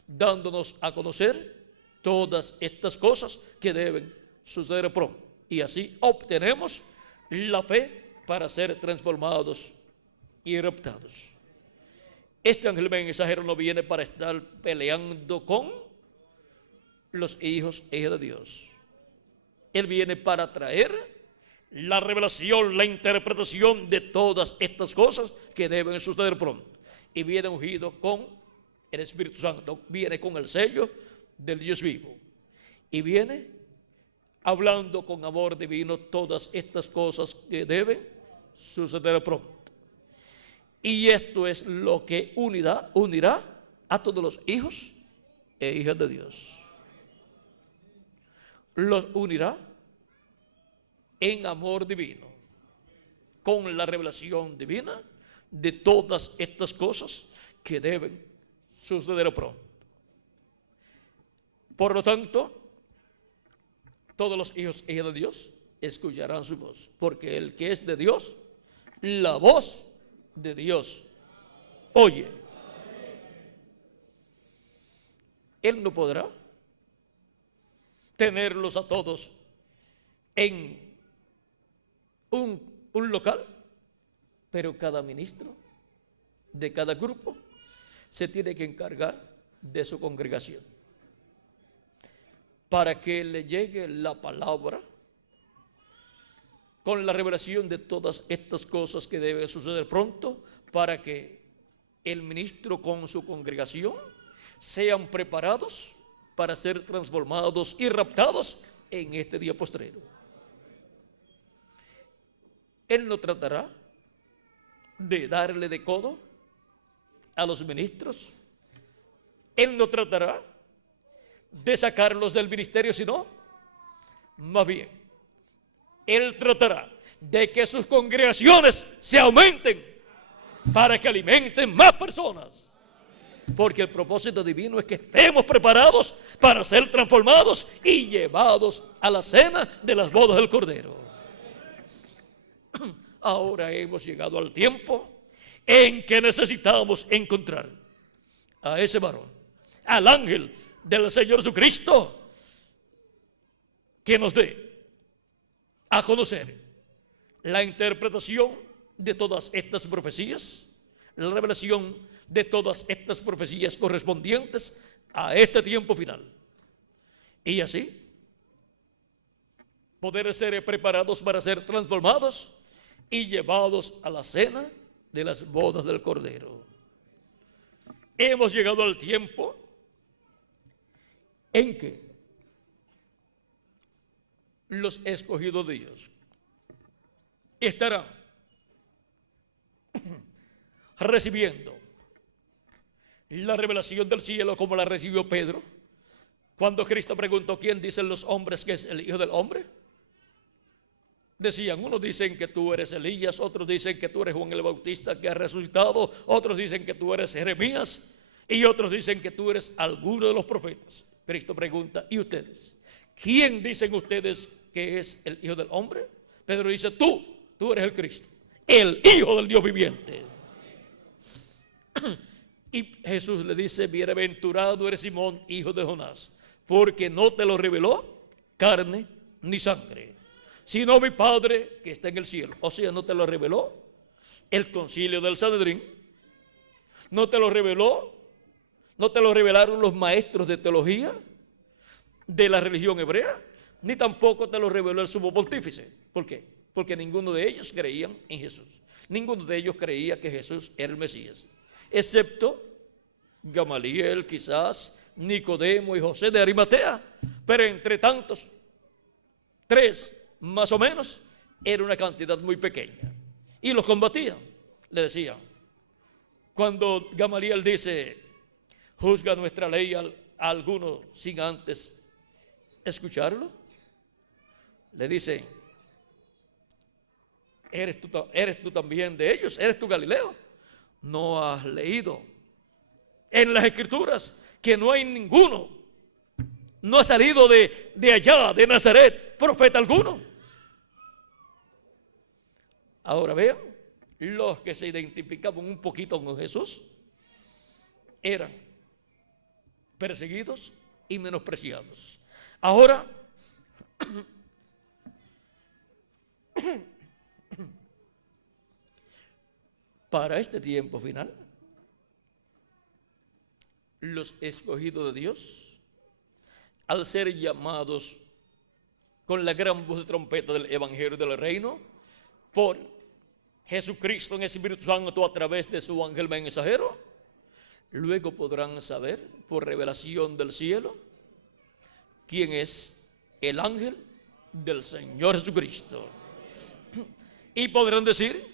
dándonos a conocer todas estas cosas que deben suceder pronto. Y así obtenemos la fe para ser transformados y raptados. Este ángel mensajero no viene para estar peleando con los hijos e hijas de Dios. Él viene para traer la revelación, la interpretación de todas estas cosas que deben suceder pronto. Y viene ungido con el Espíritu Santo, viene con el sello del Dios vivo. Y viene hablando con amor divino todas estas cosas que deben suceder pronto. Y esto es lo que unirá a todos los hijos e hijas de Dios. Los unirá en amor divino, con la revelación divina de todas estas cosas que deben suceder pronto. Por lo tanto, todos los hijos e hijas de Dios escucharán su voz, porque el que es de Dios, la voz de Dios oye. Él no podrá tenerlos a todos en un local, pero cada ministro de cada grupo se tiene que encargar de su congregación para que le llegue la palabra con la revelación de todas estas cosas que deben suceder pronto, para que el ministro con su congregación sean preparados para ser transformados y raptados en este día postrero. Él no tratará de darle de codo a los ministros. Él no tratará de sacarlos del ministerio, sino más bien Él tratará de que sus congregaciones se aumenten para que alimenten más personas. Porque el propósito divino es que estemos preparados para ser transformados y llevados a la cena de las bodas del Cordero. Ahora hemos llegado al tiempo en que necesitamos encontrar a ese varón, al ángel del Señor Jesucristo, que nos dé a conocer la interpretación de todas estas profecías, la revelación de todas estas profecías correspondientes a este tiempo final, y así poder ser preparados para ser transformados y llevados a la cena de las bodas del Cordero. Hemos llegado al tiempo en que los escogidos de Dios estarán recibiendo la revelación del cielo como la recibió Pedro cuando Cristo preguntó: ¿quién dicen los hombres que es el Hijo del Hombre? decían, unos dicen que tú eres Elías, otros dicen que tú eres Juan el Bautista que ha resucitado, otros dicen que tú eres Jeremías y otros dicen que tú eres alguno de los profetas. Cristo pregunta, ¿y ustedes? ¿Quién dicen ustedes que es el Hijo del Hombre? Pedro dice, tú eres el Cristo, el Hijo del Dios viviente. Y Jesús le dice, bienaventurado eres Simón, hijo de Jonás, porque no te lo reveló carne ni sangre, sino mi Padre que está en el cielo. O sea, no te lo reveló el concilio del Sanedrín, no te lo revelaron los maestros de teología de la religión hebrea, ni tampoco te lo reveló el sumo pontífice. ¿Por qué? Porque ninguno de ellos creían en Jesús. Ninguno de ellos creía que Jesús era el Mesías, excepto Gamaliel, quizás Nicodemo y José de Arimatea. Pero entre tantos, 3 más o menos, era una cantidad muy pequeña. Y los combatían. Le decían, cuando Gamaliel dice, juzga nuestra ley a alguno sin antes escucharlo, le dicen, ¿eres tú también de ellos? ¿Eres tú Galileo? ¿No has leído en las Escrituras que no hay ninguno, no ha salido de allá, de Nazaret, profeta alguno? Ahora vean, los que se identificaban un poquito con Jesús eran perseguidos y menospreciados. Ahora, para este tiempo final, los escogidos de Dios, al ser llamados con la gran voz de trompeta del Evangelio del Reino, por Jesucristo en el Espíritu Santo a través de su ángel mensajero, luego podrán saber por revelación del cielo quién es el ángel del Señor Jesucristo. Y podrán decir,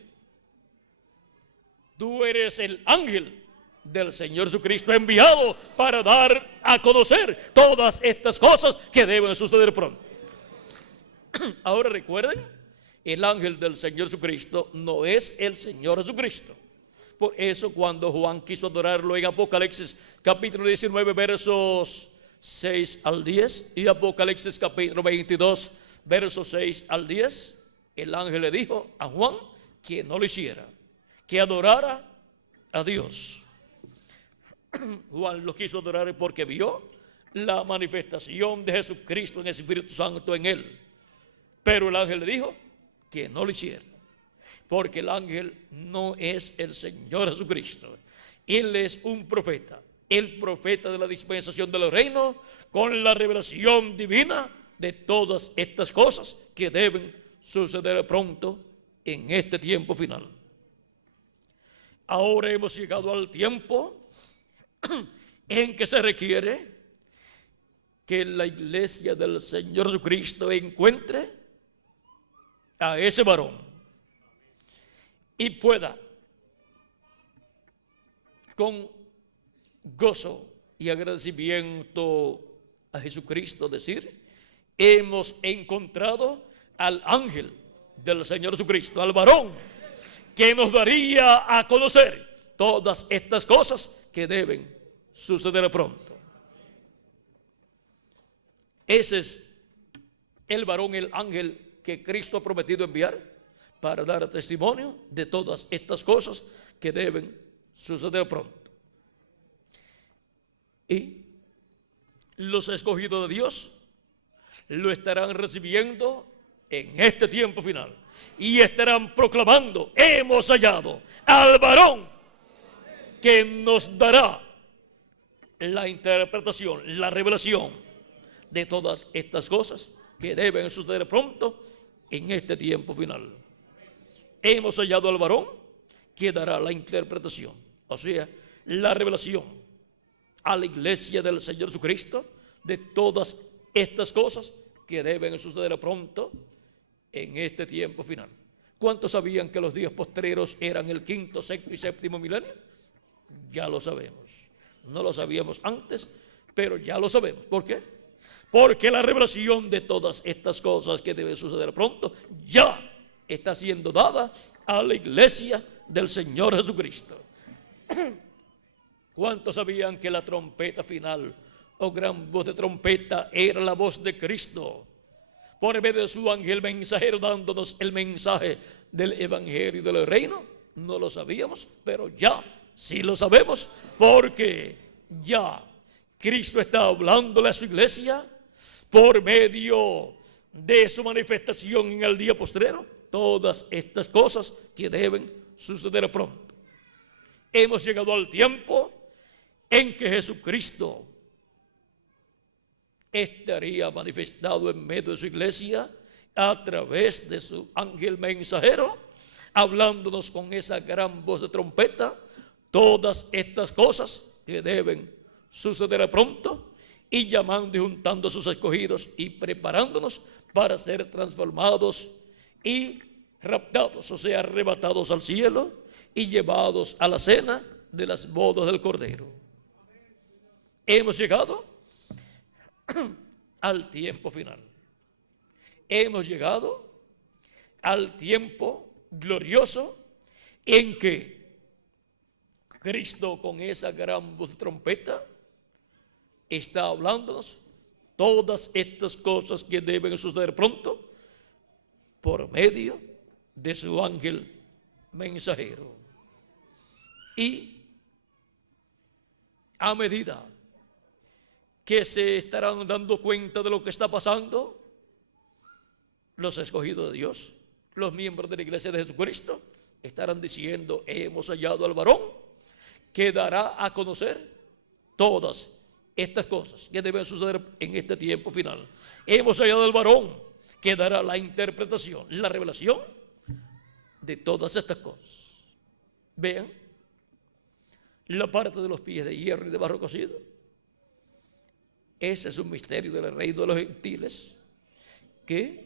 tú eres el ángel del Señor Jesucristo enviado para dar a conocer todas estas cosas que deben suceder pronto. Ahora recuerden, el ángel del Señor Jesucristo no es el Señor Jesucristo. Por eso cuando Juan quiso adorarlo en Apocalipsis capítulo 19 versos 6 al 10 y Apocalipsis capítulo 22 versos 6 al 10, el ángel le dijo a Juan que no lo hiciera, que adorara a Dios. Juan lo quiso adorar porque vio la manifestación de Jesucristo en el Espíritu Santo en él. Pero el ángel le dijo que no lo hiciera, porque el ángel no es el Señor Jesucristo. Él es un profeta, el profeta de la dispensación del reino, con la revelación divina de todas estas cosas que deben suceder pronto en este tiempo final. Ahora hemos llegado al tiempo en que se requiere que la iglesia del Señor Jesucristo encuentre a ese varón y pueda con gozo y agradecimiento a Jesucristo decir, hemos encontrado al ángel del Señor Jesucristo, al varón que nos daría a conocer todas estas cosas que deben suceder pronto. Ese es el varón, el ángel que Cristo ha prometido enviar para dar testimonio de todas estas cosas que deben suceder pronto. Y los escogidos de Dios lo estarán recibiendo en este tiempo final y estarán proclamando, hemos hallado al varón que nos dará la interpretación, la revelación de todas estas cosas que deben suceder pronto en este tiempo final. Hemos hallado al varón que dará la interpretación, o sea, la revelación a la iglesia del Señor Jesucristo de todas estas cosas que deben suceder pronto en este tiempo final. ¿Cuántos sabían que los días postreros eran el 5º, 6º y 7º milenio? Ya lo sabemos. No lo sabíamos antes, pero ya lo sabemos. ¿Por qué? porque la revelación de todas estas cosas que deben suceder pronto ya está siendo dada a la iglesia del Señor Jesucristo. ¿Cuántos sabían que la trompeta final o gran voz de trompeta era la voz de Cristo por medio de su ángel mensajero dándonos el mensaje del evangelio del reino? No lo sabíamos, pero ya sí lo sabemos, porque ya Cristo está hablándole a su iglesia por medio de su manifestación en el día postrero. Todas estas cosas que deben suceder pronto. Hemos llegado al tiempo en que Jesucristo estaría manifestado en medio de su iglesia a través de su ángel mensajero, hablándonos con esa gran voz de trompeta, todas estas cosas que deben suceder pronto, y llamando y juntando a sus escogidos y preparándonos para ser transformados y raptados, o sea, arrebatados al cielo y llevados a la cena de las bodas del Cordero. Hemos llegado al tiempo final. Hemos llegado al tiempo glorioso en que Cristo, con esa gran voz de trompeta, está hablándonos todas estas cosas que deben suceder pronto por medio de su ángel mensajero. Y a medida que se estarán dando cuenta de lo que está pasando, los escogidos de Dios, los miembros de la iglesia de Jesucristo, estarán diciendo: hemos hallado al varón que dará a conocer todas estas cosas que deben suceder en este tiempo final. Hemos hallado al varón que dará la interpretación, la revelación de todas estas cosas. Vean la parte de los pies de hierro y de barro cocido. Ese es un misterio del reino de los gentiles que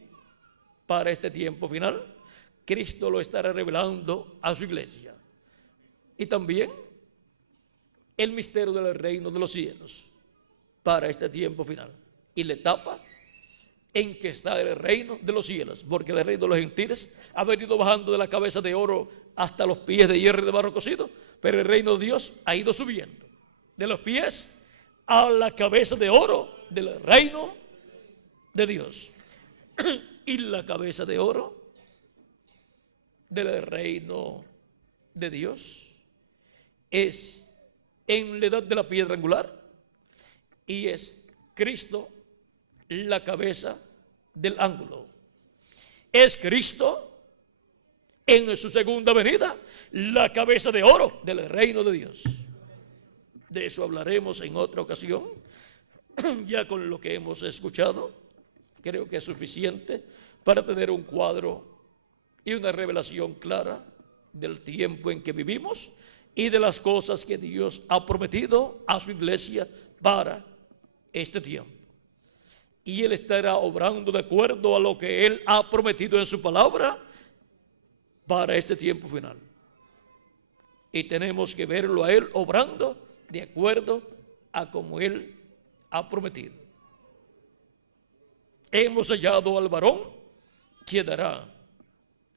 para este tiempo final Cristo lo estará revelando a su iglesia. Y también el misterio del reino de los cielos para este tiempo final, y la etapa en que está el reino de los cielos, porque el reino de los gentiles ha venido bajando de la cabeza de oro hasta los pies de hierro y de barro cocido, pero el reino de Dios ha ido subiendo de los pies a la cabeza de oro del reino de Dios. Y la cabeza de oro del reino de Dios es en la edad de la piedra angular, y es Cristo la cabeza del ángulo. Es Cristo en su segunda venida la cabeza de oro del reino de Dios. De eso hablaremos en otra ocasión. Ya con lo que hemos escuchado, creo que es suficiente para tener un cuadro y una revelación clara del tiempo en que vivimos y de las cosas que Dios ha prometido a su iglesia para este tiempo. Y Él estará obrando de acuerdo a lo que Él ha prometido en su palabra para este tiempo final. Y tenemos que verlo a Él obrando de acuerdo a como Él ha prometido. Hemos hallado al varón que dará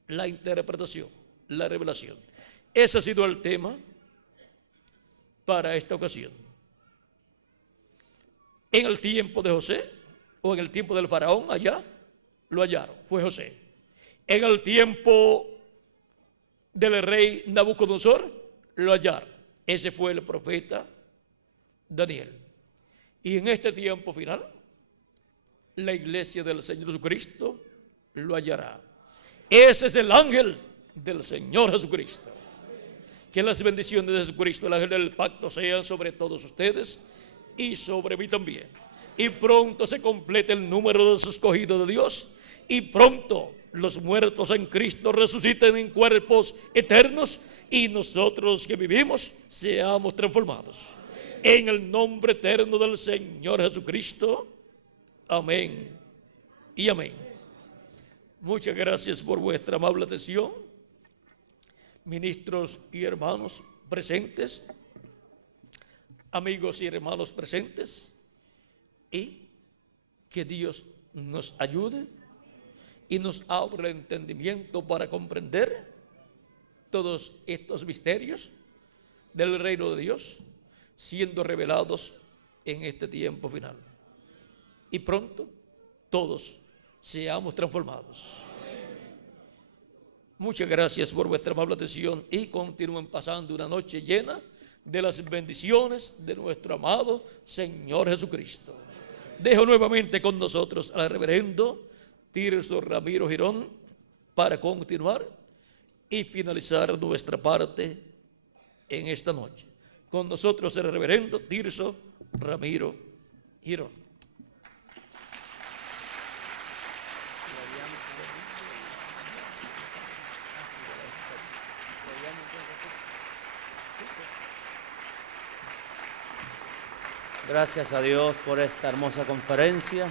la interpretación, la revelación. Ese ha sido el tema para esta ocasión. En el tiempo de José, o en el tiempo del faraón, allá lo hallaron, fue José. En el tiempo del rey Nabucodonosor, lo hallaron. Ese fue el profeta Daniel. Y en este tiempo final, la iglesia del Señor Jesucristo lo hallará. Ese es el ángel del Señor Jesucristo. Que las bendiciones de Jesucristo, el ángel del pacto, sean sobre todos ustedes y sobre mí también. Y pronto se complete el número de los escogidos de Dios, y pronto los muertos en Cristo resuciten en cuerpos eternos, y nosotros que vivimos seamos transformados. En el nombre eterno del Señor Jesucristo. Amén y amén. Muchas gracias por vuestra amable atención. Ministros y hermanos presentes, amigos y hermanos presentes, y Que Dios nos ayude y nos abra el entendimiento para comprender todos estos misterios del reino de Dios siendo revelados en este tiempo final. Y pronto todos seamos transformados. Muchas gracias por vuestra amable atención y continúen pasando una noche llena de las bendiciones de nuestro amado Señor Jesucristo. Dejo nuevamente con nosotros al reverendo Tirso Ramiro Girón para continuar y finalizar nuestra parte en esta noche. Con nosotros el reverendo Tirso Ramiro Girón. Gracias a Dios por esta hermosa conferencia.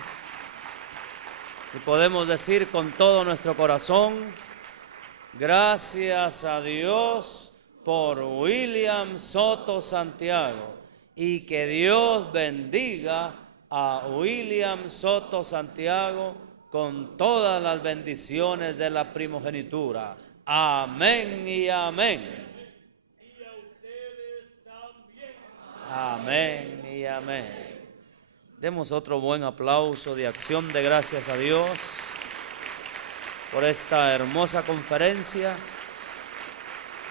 Y podemos decir con todo nuestro corazón, gracias a Dios por William Soto Santiago. Y que Dios bendiga a William Soto Santiago con todas las bendiciones de la primogenitura. Amén y amén. Y a ustedes también. Amén y amén. Demos otro buen aplauso de acción de gracias a Dios por esta hermosa conferencia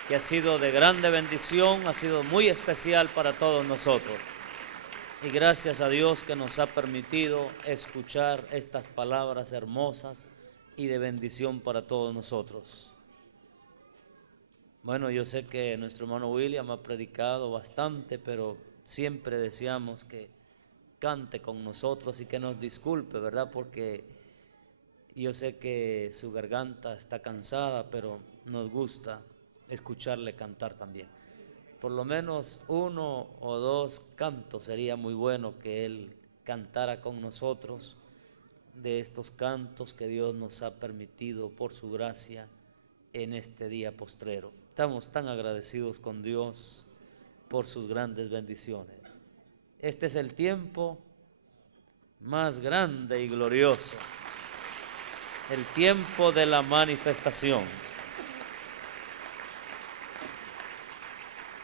que ha sido de grande bendición, ha sido muy especial para todos nosotros. Y gracias a Dios que nos ha permitido escuchar estas palabras hermosas y de bendición para todos nosotros. Bueno, yo sé que nuestro hermano William ha predicado bastante, pero siempre deseamos que cante con nosotros y que nos disculpe, ¿verdad? Porque yo sé que su garganta está cansada, pero nos gusta escucharle cantar también. Por lo menos 1 o 2 cantos sería muy bueno que él cantara con nosotros, de estos cantos que Dios nos ha permitido por su gracia en este día postrero. Estamos tan agradecidos con Dios por sus grandes bendiciones. Este es el tiempo más grande y glorioso, el tiempo de la manifestación.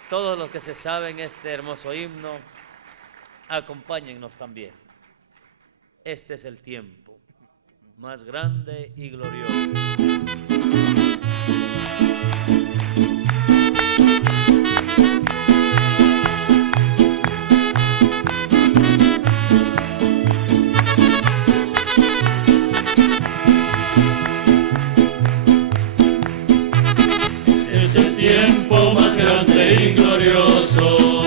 Todos los que se saben este hermoso himno, acompáñennos también. Este es el tiempo más grande y glorioso. Es el tiempo más grande y glorioso,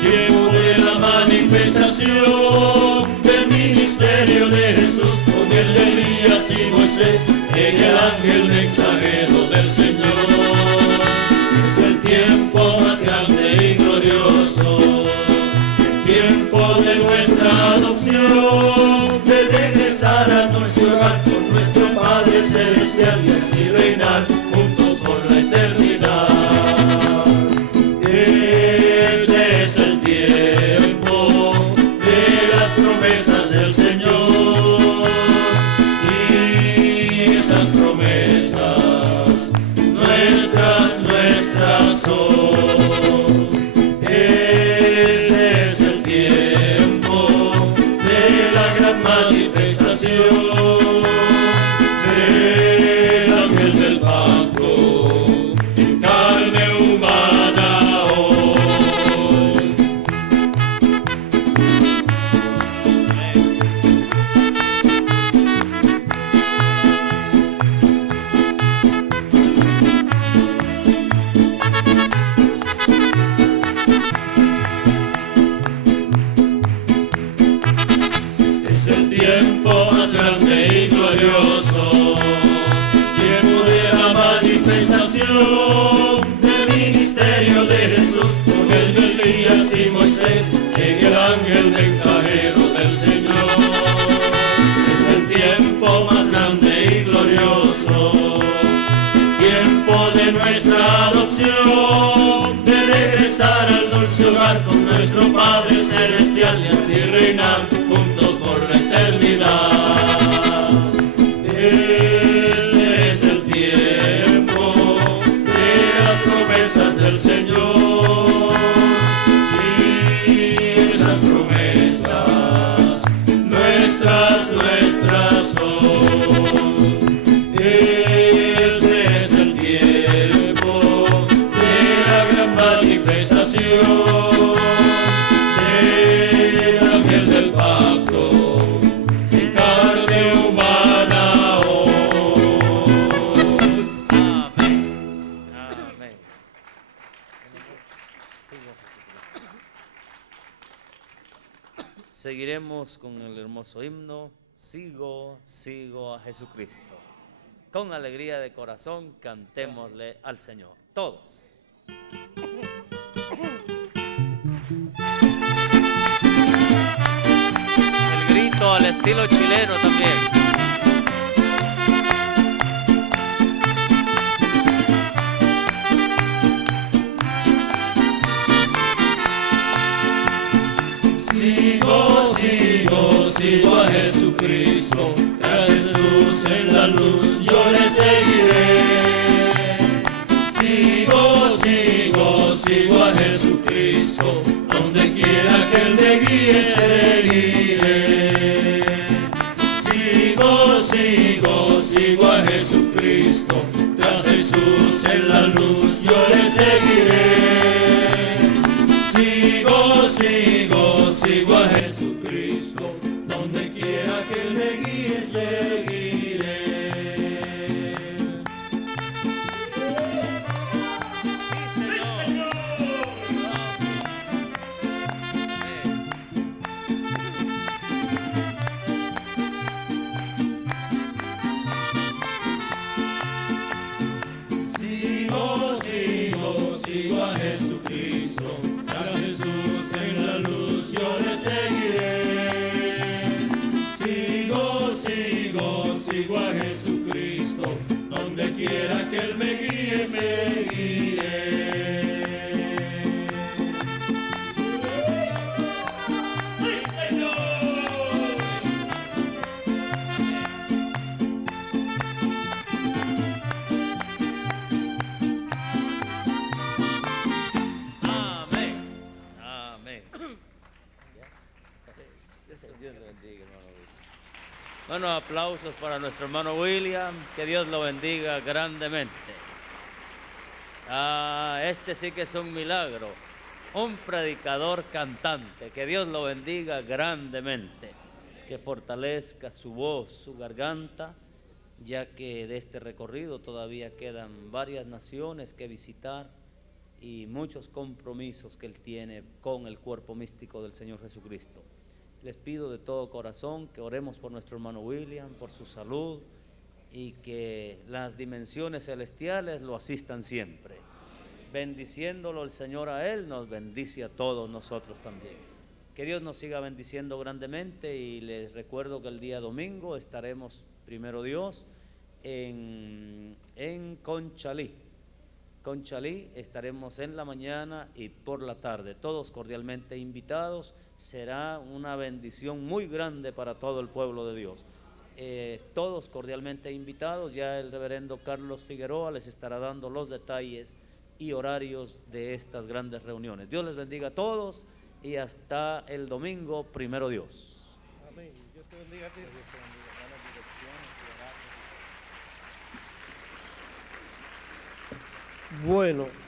tiempo de la manifestación del ministerio de Jesús, con el de Elías y Moisés, en el ángel mensajero del Señor. Es el tiempo más grande y glorioso, el tiempo de nuestra adopción, de regresar al dulce hogar con nuestro Padre Celestial y así reinar juntos por la eternidad. Este es el tiempo de las promesas del Señor, y esas promesas nuestras son. Este es el tiempo de la gran manifestación del ángel del pacto en carne humana hoy. Este es el tiempo más grande y glorioso, tiempo de la manifestación del ministerio de Jesús, con el de Elías y Moisés, en el ángel mensajero del Señor. Este es el tiempo más grande y glorioso, tiempo de nuestra adopción, de regresar al dulce hogar con nuestro Padre Celestial y así reinar juntos por la eternidad. eternidad. Este es el tiempo de las promesas del Señor, y esas promesas nuestras son. Este es el tiempo de la gran manifestación del ángel del pacto en carne humana hoy. Amén. Amén. Seguiremos con el hermoso himno, sigo a Jesucristo. Con alegría de corazón cantémosle al Señor, todos. El grito al estilo chileno también. Sigo a Jesucristo, tras Jesús en la luz yo le seguiré. Sigo a Jesucristo, donde quiera que Él me guíe seguiré. Sigo a Jesucristo, tras Jesús en la luz yo le seguiré. Sigo a Jesucristo, donde quiera que Él me guíe seguiré. Sigo a Jesucristo, tras Jesús en la luz yo le seguiré. Sigo a Jesucristo, donde quiera que Él me guíe seguiré. Dios lo bendiga, hermano William. Bueno, aplausos para nuestro hermano William, que Dios lo bendiga grandemente. Este sí que es un milagro, un predicador cantante, que Dios lo bendiga grandemente, que fortalezca su voz, su garganta, ya que de este recorrido todavía quedan varias naciones que visitar y muchos compromisos que él tiene con el cuerpo místico del Señor Jesucristo. Les pido de todo corazón que oremos por nuestro hermano William, por su salud, y que las dimensiones celestiales lo asistan siempre. Bendiciéndolo el Señor a él, nos bendice a todos nosotros también. Que Dios nos siga bendiciendo grandemente, y les recuerdo que el día domingo estaremos, primero Dios, en Conchalí. Conchalí estaremos en la mañana y por la tarde, todos cordialmente invitados. Será una bendición muy grande para todo el pueblo de Dios. Todos cordialmente invitados. Ya el reverendo Carlos Figueroa les estará dando los detalles y horarios de estas grandes reuniones. Dios les bendiga a todos y hasta el domingo, primero Dios. Amén. Dios te bendiga a ti. Bueno.